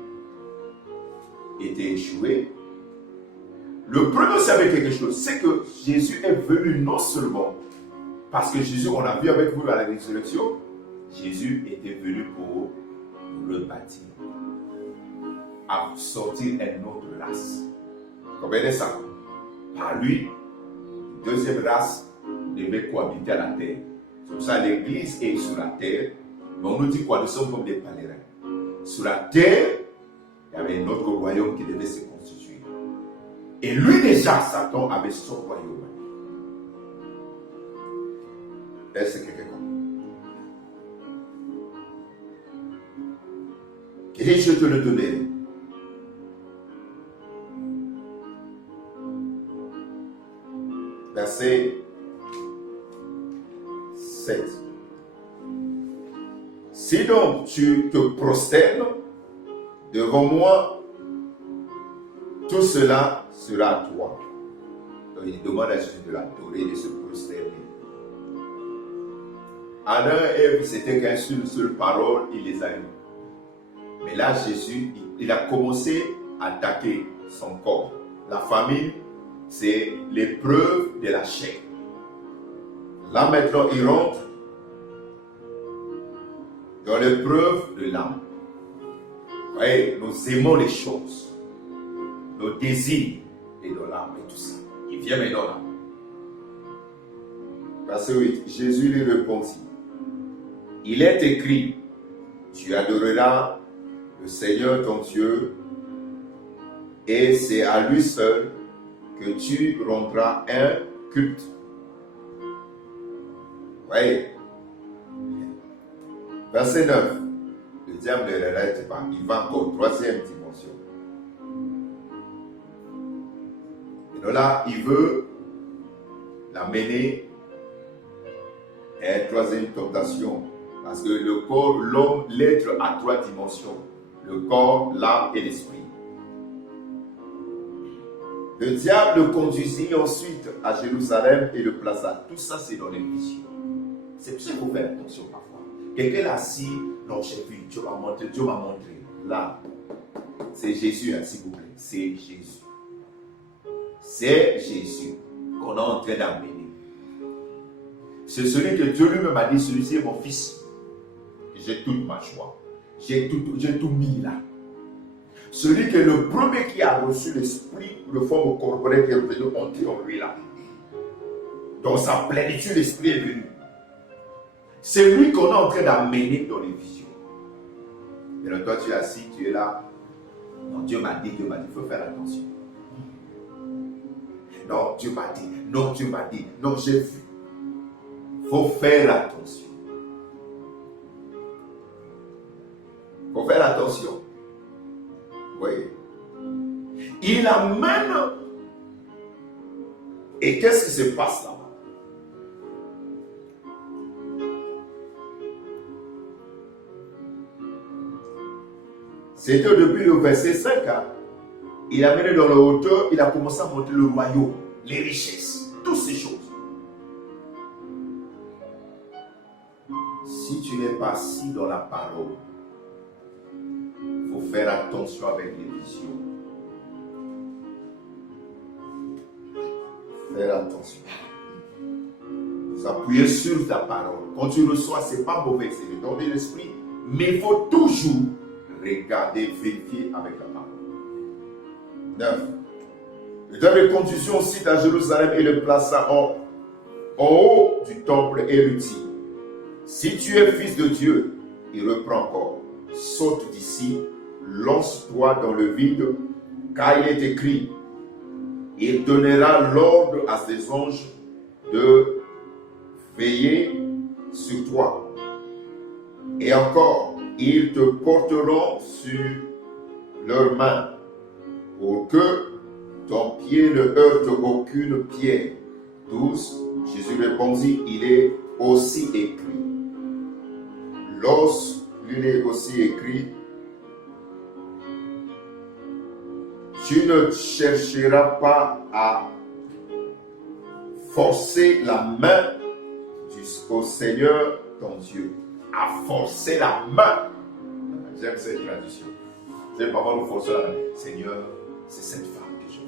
était échouée. Le premier savait quelque chose, c'est que Jésus est venu non seulement parce que Jésus, on a vu avec vous à la résurrection, Jésus était venu pour rebâtir, à sortir une autre race. Vous comprenez ça? Par lui, une deuxième race devait cohabiter à la terre. C'est pour ça que l'Église est sur la terre, mais on nous dit quoi? Nous sommes comme des pèlerins. Sur la terre, il y avait un autre royaume qui devait se constituer. Et lui déjà, Satan avait son royaume. Est-ce que quelqu'un comprend? Et je te le donnerai. Verset 7. Si donc tu te prosternes devant moi, tout cela sera à toi. Donc il demande à Jésus de l'adorer, de se prosterner. Adam et Ève, c'était qu'une seule parole, il les a eus. Mais là, Jésus, il a commencé à attaquer son corps. La famine, c'est l'épreuve de la chair. Là maintenant, il rentre dans l'épreuve de l'âme. Vous voyez, nous aimons les choses, nos désirs et dans l'âme et tout ça. Il vient maintenant là. Verset 8, Jésus lui répondit. Il est écrit, tu adoreras le Seigneur ton Dieu et c'est à lui seul que tu rendras un culte. Voyez. Verset 9. Le diable ne l'arrête pas. Il va encore troisième dimension. Et donc là, il veut l'amener à une troisième tentation. Parce que le corps, l'homme, l'être a trois dimensions. Le corps, l'âme et l'esprit. Le diable le conduisit ensuite à Jérusalem et le plaça. Tout ça, c'est dans les visions. C'est pour ça qu'il faut faire attention parfois. Quelqu'un l'a assis, non, j'ai vu, Dieu m'a montré. Là, c'est Jésus, hein, s'il vous plaît. C'est Jésus. C'est Jésus qu'on est en train d'amener. C'est celui que Dieu lui-même a dit, celui-ci est mon fils. J'ai toute ma joie. J'ai tout mis là. Celui qui est le premier qui a reçu l'esprit de forme corporelle qui est venu entrer en lui là. Dans sa plénitude, l'esprit est venu. C'est lui qu'on est en train d'amener dans les visions. Et donc toi tu es assis, tu es là. Non, Dieu m'a dit, il faut faire attention. Non, Dieu m'a dit, non, j'ai vu. Il faut faire attention. Il faut faire attention. Vous voyez. Il amène. Et qu'est-ce qui se passe là-bas? C'était depuis le verset 5. Hein. Il a mené dans le hauteur, il a commencé à montrer le royaume, les richesses, toutes ces choses. Si tu n'es pas assis dans la parole, il faut faire attention avec les visions. Faire attention. Vous appuyez sur ta parole. Quand tu reçois, ce n'est pas mauvais, c'est le don de l'esprit. Mais il faut toujours regarder, vérifier avec la parole. 9. Le temps de conduction cite à Jérusalem et le plaça en haut du temple et lui dit, si tu es fils de Dieu, il reprend encore, saute d'ici, lance-toi dans le vide, car il est écrit, il donnera l'ordre à ses anges de veiller sur toi. Et encore, ils te porteront sur leurs mains pour que ton pied ne heurte aucune pierre. 12. Jésus répondit, il est aussi écrit. Lorsqu'il est aussi écrit, tu ne chercheras pas à forcer la main au Seigneur ton Dieu. À forcer la main. J'aime cette traduction. C'est pas mal de forcer la main. Seigneur, c'est cette femme que je veux.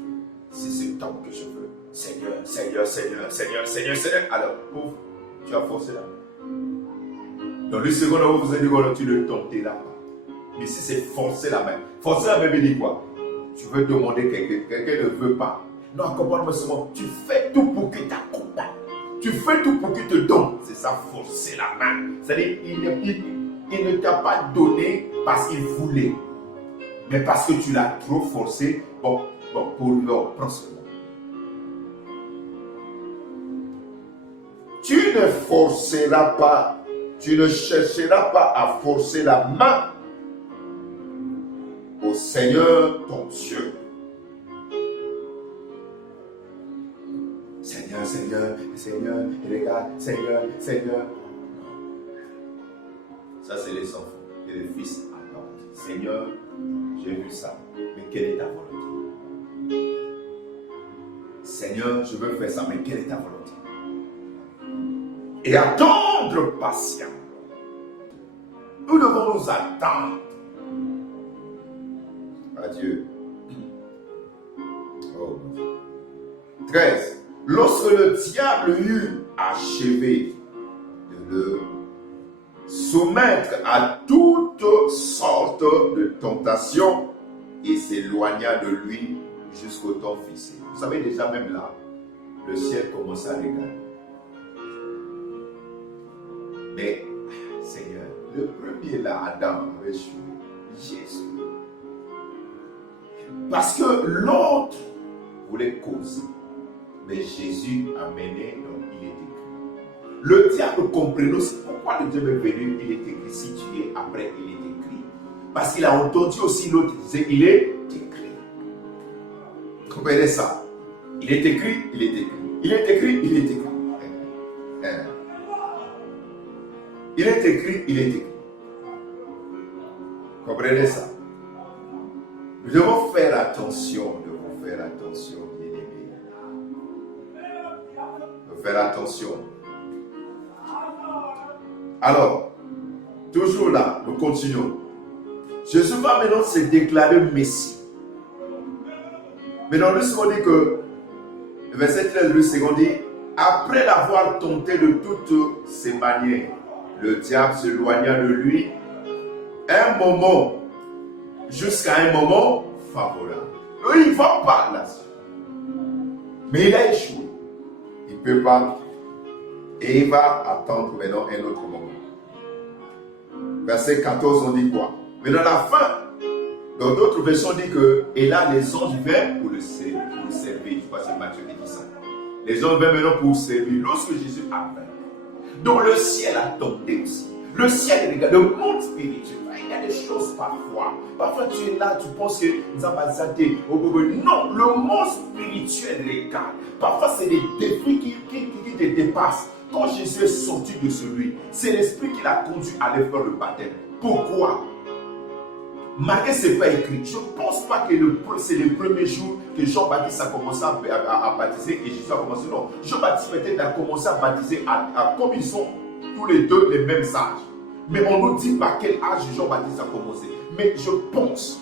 C'est cet homme que je veux. Seigneur, Seigneur, Seigneur, Seigneur, Seigneur, Seigneur. Alors, pouf, tu as forcé la main. Dans le second, on vous a dit que tu ne tenteras pas. Mais si c'est forcer la main. Forcer la main veut dire quoi? Tu veux demander quelqu'un ne veut pas. Non, accompagne-moi seulement. Tu fais tout pour qu'il t'accompagne. Tu fais tout pour qu'il te donne. C'est ça, forcer la main. C'est-à-dire, il ne t'a pas donné parce qu'il voulait. Mais parce que tu l'as trop forcé, bon, pour leur prends seulement. Tu ne forceras pas, tu ne chercheras pas à forcer la main au Seigneur ton Dieu. Seigneur, Seigneur, Seigneur, et regarde, Seigneur, Seigneur. Ça, c'est les enfants et les fils attendent. Seigneur, j'ai vu ça, mais quelle est ta volonté? Seigneur, je veux faire ça, mais quelle est ta volonté? Et attendre patiemment. Nous devons nous attendre à Dieu. Oh. 13. Lorsque le diable eut achevé de le soumettre à toutes sortes de tentations, il s'éloigna de lui jusqu'au temps fixé. Vous savez déjà, même là, le ciel commence à regarder. Mais, Seigneur, Le premier là, Adam, avait échoué. Jésus. Parce que l'autre voulait causer. Mais Jésus a mené, donc il est écrit. Le diable comprenait, c'est pourquoi le Dieu est venu, il est écrit. Si tu es après, il est écrit. Parce qu'il a entendu aussi l'autre disait, il est écrit. Comprenez ça? Il est écrit, il est écrit. Il est écrit, il est écrit. Il est écrit, il est écrit. Comprenez ça? Nous devons faire attention, bien-aimés. Nous devons faire attention. Alors, toujours là, nous continuons. Jésus va maintenant se déclarer Messie. Maintenant, nous savons dit que, verset 13, le second dit, après l'avoir tenté de toutes ses manières, le diable s'éloigna de lui un moment, jusqu'à un moment favorable. Il ne va pas là-dessus. Mais il a échoué. Il ne peut pas. Et il va attendre maintenant un autre moment. Verset 14, on dit quoi? Mais dans la fin, dans d'autres versions, on dit que, et là, les anges viennent pour le servir. Je crois que c'est Matthieu qui dit ça. Les anges viennent maintenant pour servir. Lorsque Jésus appelle, donc le ciel attendait aussi. Le ciel, regarde, le monde spirituel. Il y a des choses parfois. Parfois tu es là, tu penses que nous avons pas zaté. Non, le monde spirituel regarde. Parfois c'est des défis qui te dépassent. Quand Jésus est sorti de celui, c'est l'esprit qui l'a conduit à aller faire le baptême. Pourquoi? Malgré ce n'est pas écrit. Je ne pense pas que c'est le premier jour que Jean-Baptiste a commencé à baptiser et Jésus a commencé. Non, Jean-Baptiste peut-être a commencé à baptiser comme ils sont tous les deux les mêmes âges. Mais on ne nous dit pas quel âge Jean-Baptiste a commencé. Mais je pense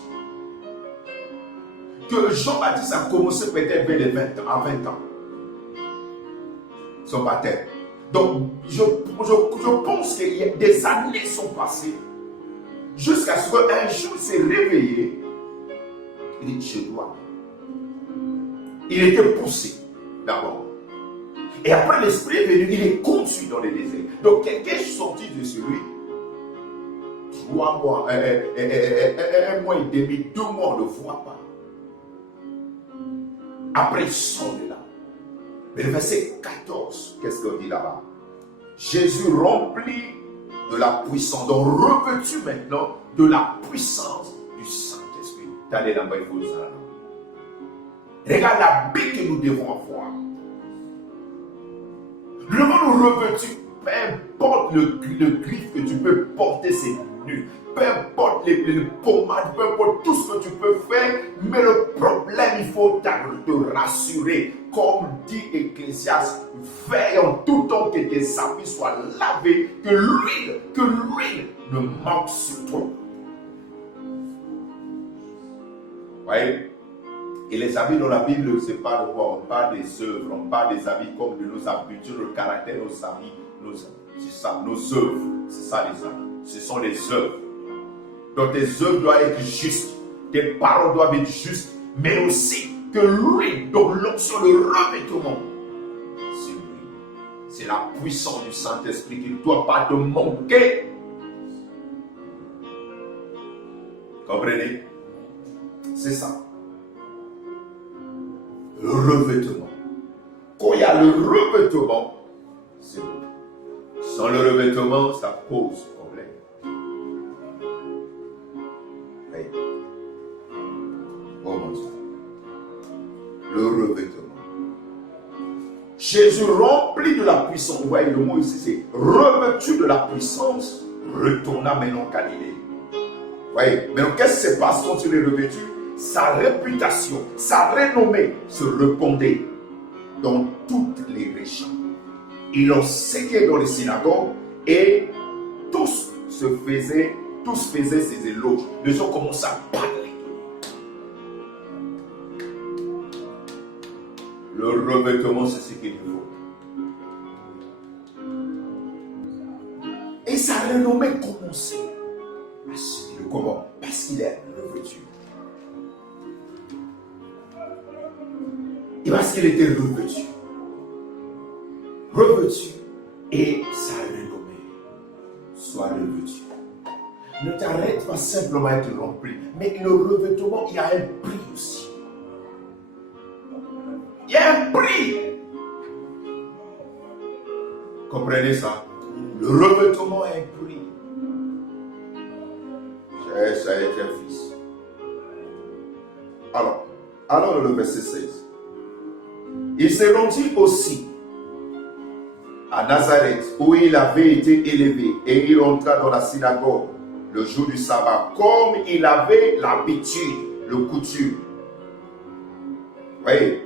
que Jean-Baptiste a commencé peut-être vers les 20 ans, à 20 ans. Son baptême. Donc, je pense que des années sont passées jusqu'à ce qu'un jour il s'est réveillé. Il dit, je dois. Il était poussé d'abord. Et après l'esprit est venu, il est conduit dans les déserts. Donc, quelqu'un est sorti de celui. 3 mois, 1 mois et demi, 2 mois, on ne le voit pas. Après, il sort de là. Mais le verset 14, qu'est-ce qu'on dit là-bas? Jésus rempli de la puissance, donc revêtu maintenant de la puissance du Saint-Esprit. Allez là-bas, il faut ça. Regarde la bille que nous devons avoir. Nous devons nous revêtir. Peu importe le griffe que tu peux porter, c'est nu. Peu importe les pommades, peu importe tout ce que tu peux faire, mais le problème, il faut te rassurer. Comme dit Ecclésiaste, veille en tout temps que tes habits soient lavés, que l'huile ne manque sur toi. Voyez? Et les habits dans la Bible, c'est pas de quoi? On parle des œuvres, on parle des habits comme de nos habitudes, le caractère, nos habits. C'est ça, nos œuvres. C'est ça les habits. Ce sont les œuvres. Donc tes œuvres doivent être justes. Tes paroles doivent être justes. Mais aussi que l'huile, donc l'onction, le revêtement, c'est l'huile. C'est la puissance du Saint-Esprit qui ne doit pas te manquer. Comprenez? C'est ça. Le revêtement. Quand il y a le revêtement, c'est bon. Sans le revêtement, ça pose problème. Oui. Oh mon Dieu. Le revêtement. Jésus rempli de la puissance. Vous voyez le mot ici, c'est revêtu de la puissance, retourna maintenant en Galilée. Vous voyez, maintenant qu'est-ce qui se passe quand il est revêtu? Sa réputation, sa renommée se répandait dans toutes les régions. Il enseignait dans les synagogues et tous faisaient ses éloges. Les gens commençaient à parler. Le revêtement, c'est ce qu'il faut. Et sa renommée commençait à se dire comment? Parce qu'il est revêtu. Et parce qu'il était revêtu. Revêtu. Et sa renommée se sois revêtu. Ne t'arrête pas simplement à être rempli, mais le revêtement, il y a un prix aussi. Il y a un prix. Comprenez ça? Le revêtement a un prix. Ça a été un fils. Alors le verset 16. Il se rendit aussi À Nazareth, où il avait été élevé, et il entra dans la synagogue le jour du sabbat, comme il avait l'habitude, le coutume. Oui.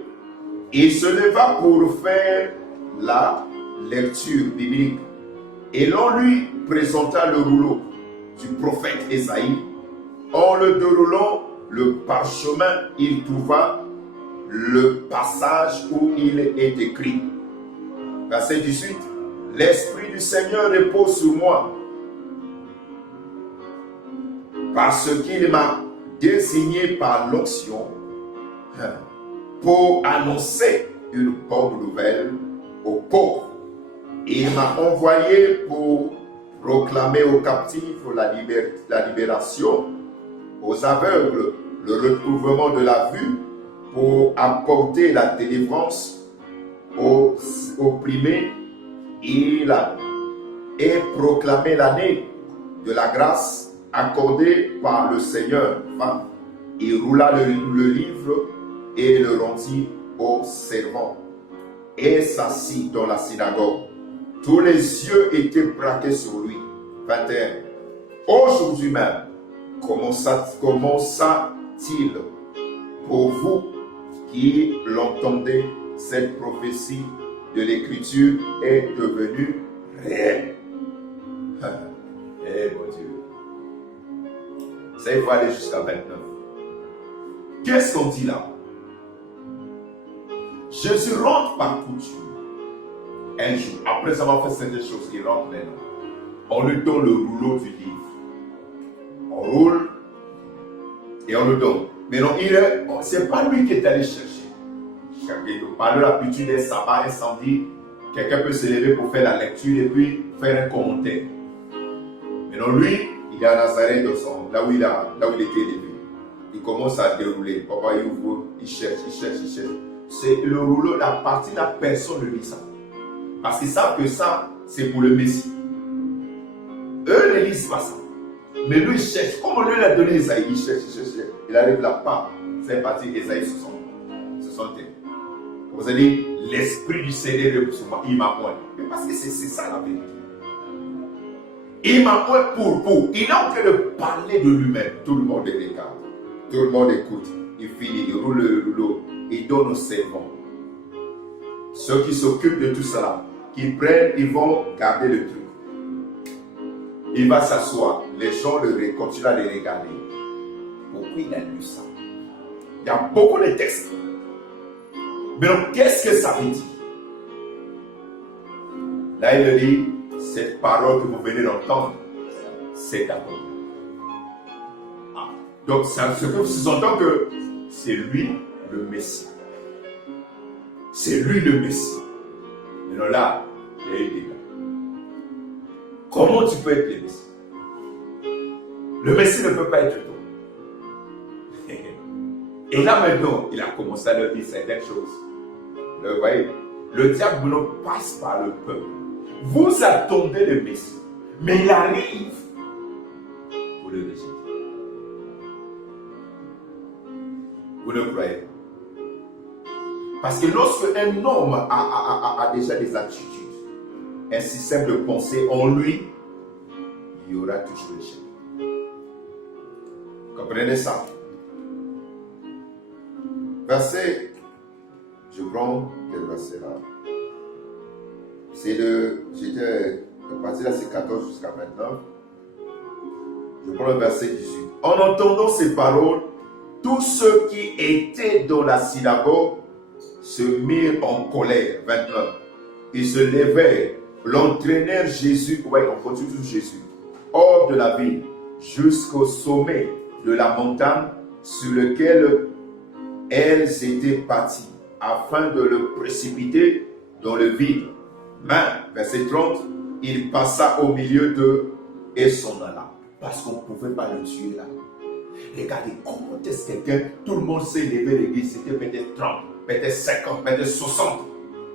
Il se leva pour faire la lecture biblique. Et l'on lui présenta le rouleau du prophète Ésaïe. En le déroulant le parchemin, il trouva le passage où il est écrit. Verset 18. L'Esprit du Seigneur repose sur moi, parce qu'il m'a désigné par l'onction pour annoncer une bonne nouvelle aux pauvres. Il m'a envoyé pour proclamer aux captifs la libération, aux aveugles le recouvrement de la vue, pour apporter la délivrance aux opprimés et proclamer l'année de la grâce accordée par le Seigneur. Il roula le livre et le rendit aux servants et s'assit dans la synagogue. Tous les yeux étaient braqués sur lui. 21. Aujourd'hui même, commença-t-il pour vous qui l'entendez, cette prophétie de l'Écriture est devenue réelle. Eh mon Dieu. Ça, il faut aller jusqu'à 29. Qu'est-ce qu'on dit là? Jésus rentre par coutume. Un jour, après avoir fait certaines choses, il rentre maintenant. On lui donne le rouleau du livre. On roule et on le donne. Mais non, c'est pas lui qui est allé chercher. Par l'habitude des sabbats, un samedi, quelqu'un peut se lever pour faire la lecture et puis faire un commentaire. Mais non, lui, il est à Nazareth, là où il était élevé. Il commence à dérouler. Papa, il ouvre, il cherche. C'est le rouleau, la partie, la personne ne lit ça. Parce qu'ils savent que ça, c'est pour le Messie. Eux ne lisent pas ça. Mais lui, il cherche. Comme on lui a donné Esaïe, il cherche. Il arrive là-bas. C'est parti Esaïe 61. Vous allez dire, l'Esprit du Seigneur est sur moi. Il m'a point. Mais parce que c'est ça la vérité. Il m'a point pour. Il est en train de parler de lui-même. Tout le monde regarde. Tout le monde écoute. Il finit, il roule le rouleau. Il donne aux servants. Ceux qui s'occupent de tout cela, qui prennent, ils vont garder le truc. Il va s'asseoir. Les gens continuent à le regarder. Pourquoi il a lu ça? Il y a beaucoup de textes. Mais donc, qu'est-ce que ça veut dire? Là, il dit, cette parole que vous venez d'entendre, c'est d'abord. Donc, c'est ce que vous sous-entendez que c'est lui le Messie. C'est lui le Messie. Mais non, là, il y a eu des gars. Comment tu peux être le Messie? Le Messie ne peut pas être toi. Et là maintenant, il a commencé à leur dire certaines choses. Vous voyez, le diable ne passe par le peuple. Vous attendez le Messie, mais il arrive pour le rejeter. Vous ne croyez pas? Parce que lorsque un homme a déjà des attitudes, un système de pensée en lui, il y aura toujours le chien. Comprenez ça? Verset, je prends quel verset là? C'est à partir là, c'est 14 jusqu'à 29. Je prends le verset 18. En entendant ces paroles, tous ceux qui étaient dans la synagogue se mirent en colère. 29. Ils se levèrent, l'entraînèrent Jésus, ouais, on continue toujours Jésus, hors de la ville, jusqu'au sommet de la montagne sur lequel elles étaient parties, afin de le précipiter dans le vide. Mais, verset 30, il passa au milieu d'eux et s'en alla. Parce qu'on ne pouvait pas le tuer là. Regardez comment est-ce quelqu'un, tout le monde s'est levé l'église, c'était peut-être 30, peut-être 50, peut-être 60.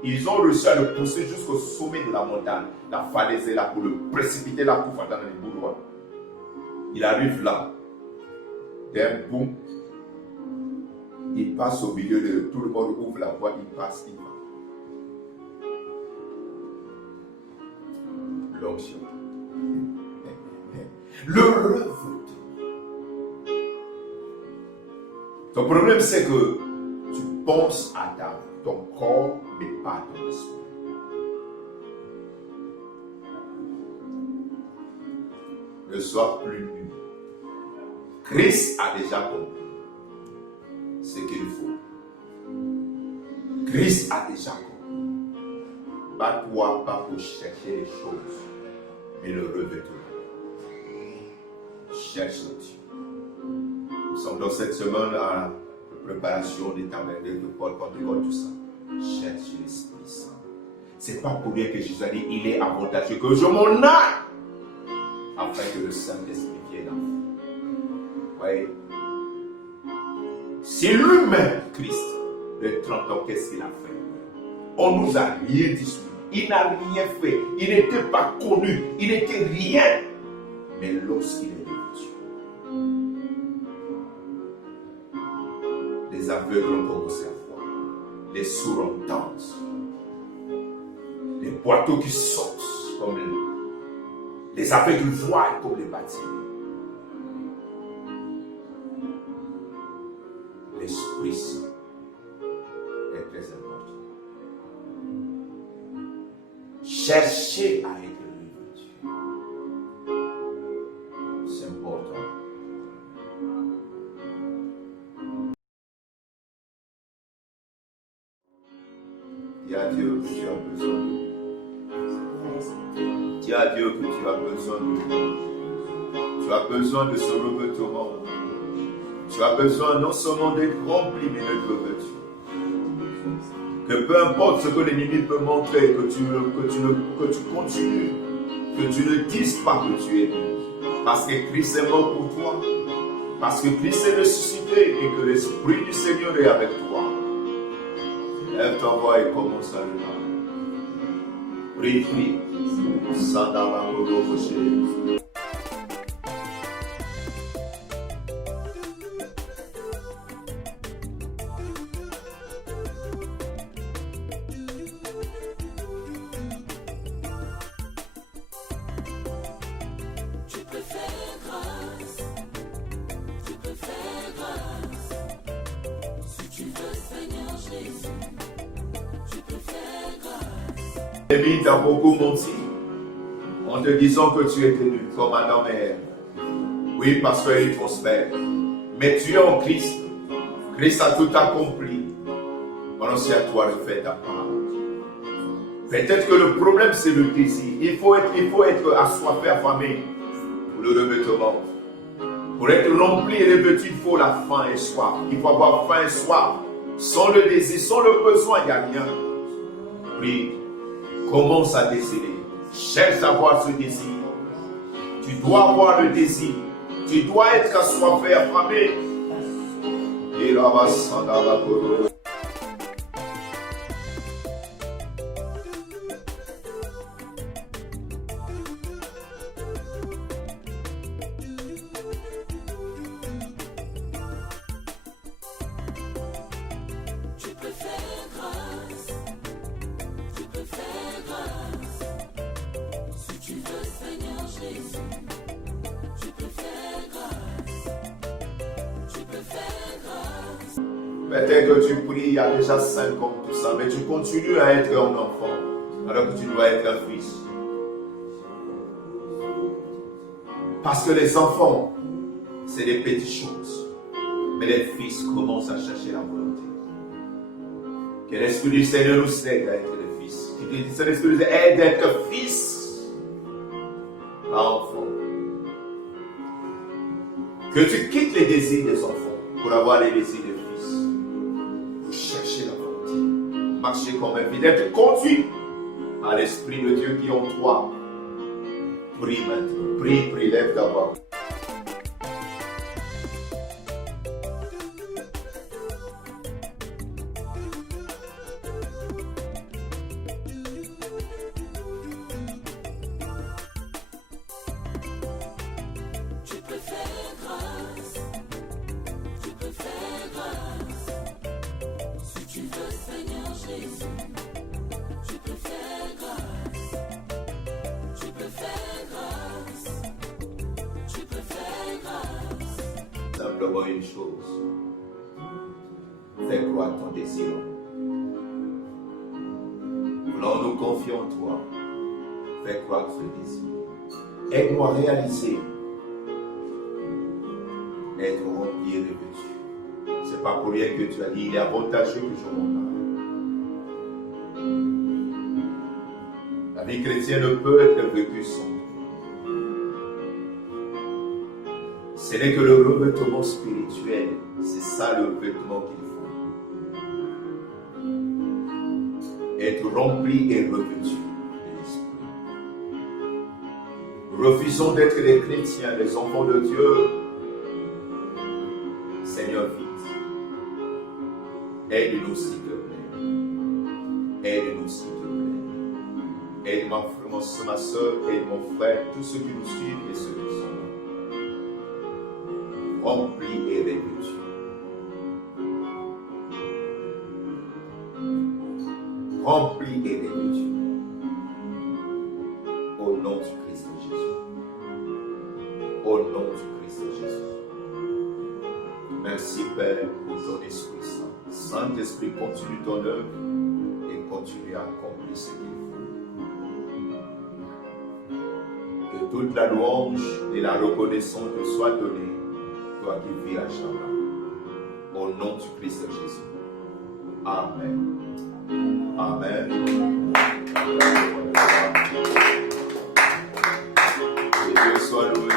Ils ont réussi à le pousser jusqu'au sommet de la montagne. La falaise est là pour le précipiter là pour faire dans les bouloirs. Il arrive là. D'un boum, il passe au milieu de tout le monde, ouvre la voie, il passe, il va. L'onction. Le revêtement. Ton problème, c'est que tu penses à ton corps, mais pas à ton esprit. Ne sois plus nu. Christ a déjà compris ce qu'il faut. Christ a déjà compris. Bats-toi pas pour chercher les choses, mais le revêtement. Cherche Dieu. Nous sommes dans cette semaine à la préparation des tabernacles de Paul, Pentecôte, tout ça. Cherche l'Esprit Saint. C'est pas pour rien que Jésus a dit il est avantageux que je m'en aille afin que le Saint-Esprit vienne en vous. Voyez? C'est lui-même, Christ, de 30 ans, qu'est-ce qu'il a fait? On nous a rien dit sur lui. Il n'a rien fait. Il n'était pas connu. Il n'était rien. Mais lorsqu'il est venu, les aveugles ont commencé à voir, les sourds entendent, les boiteaux qui sautent comme les aveugles voient comme les bâtiments. L'Esprit Saint est très important. Cherchez à être revêtu. C'est important. Dis à Dieu que tu as besoin de lui. Dis à Dieu que tu as besoin de lui. Tu as besoin de ce revêtement. Tu as besoin non seulement d'être rempli, mais d'être revêtu. Que peu importe ce que l'ennemi peut montrer, que tu continues, que tu ne dises pas que tu es libre. Parce que Christ est mort pour toi. Parce que Christ est ressuscité et que l'Esprit du Seigneur est avec toi. Lève ta voix et commence à le parler. Prie, prie. Sadama Koroboché. L'ennemi t'a beaucoup menti en te disant que tu étais nul comme Adam et Ève. Oui, parce qu'il prospère. Mais tu es en Christ. Christ a tout accompli. Maintenant, c'est à toi de faire ta part. Peut-être que le problème, c'est le désir. Il faut être assoiffé, affamé pour le revêtement. Pour être rempli et revêtu, il faut la faim et soif. Il faut avoir faim et soif. Sans le désir, sans le besoin, il n'y a rien. Prie. Commence à désirer. Cherche à avoir ce désir. Tu dois avoir le désir. Tu dois être assoiffé, affamé. Et là-bas, peut-être que tu pries il y a déjà 5 ans, tout ça, mais tu continues à être un enfant, alors que tu dois être un fils. Parce que les enfants, c'est des petites choses, mais les fils commencent à chercher la volonté. Que l'Esprit du Seigneur nous aide à être des fils. Que l'Esprit nous aide à être fils, à enfant. Que tu quittes les désirs des enfants pour avoir les désirs des fils. Chercher la volonté. Marcher comme un fidèle. Être conduit à l'Esprit de Dieu qui est en toi. Prie maintenant. Prie, lève ta voix. Simplement une chose. Fais croire ton désir. Voulons nous confier en toi. Fais croire ce désir. Aide-nous à réaliser. Être rempli et revêtu. C'est pas pour rien que tu as dit, il est avantageux que je m'en aille. La vie chrétienne ne peut être vécue sans toi. Ce n'est que le revêtement spirituel. C'est ça le vêtement qu'il faut. Être rempli et revêtu de l'Esprit. Refusons d'être des chrétiens, des enfants de Dieu. Seigneur, vite. Aide-nous s'il te plaît. Aide-nous s'il te plaît. Aide ma soeur, aide mon frère, tous ceux qui nous suivent et ceux qui sont là. Remplis et revêtus. Remplis et revêtus. Au nom du Christ Jésus. Au nom du Christ Jésus. Merci Père pour ton Esprit Saint. Saint-Esprit, continue ton œuvre et continue à accomplir ce qu'il faut. Que toute la louange et la reconnaissance te soient données, toi qui vis à jamais. Au nom du Christ Jésus. Amen. Amen. Que Dieu soit loué.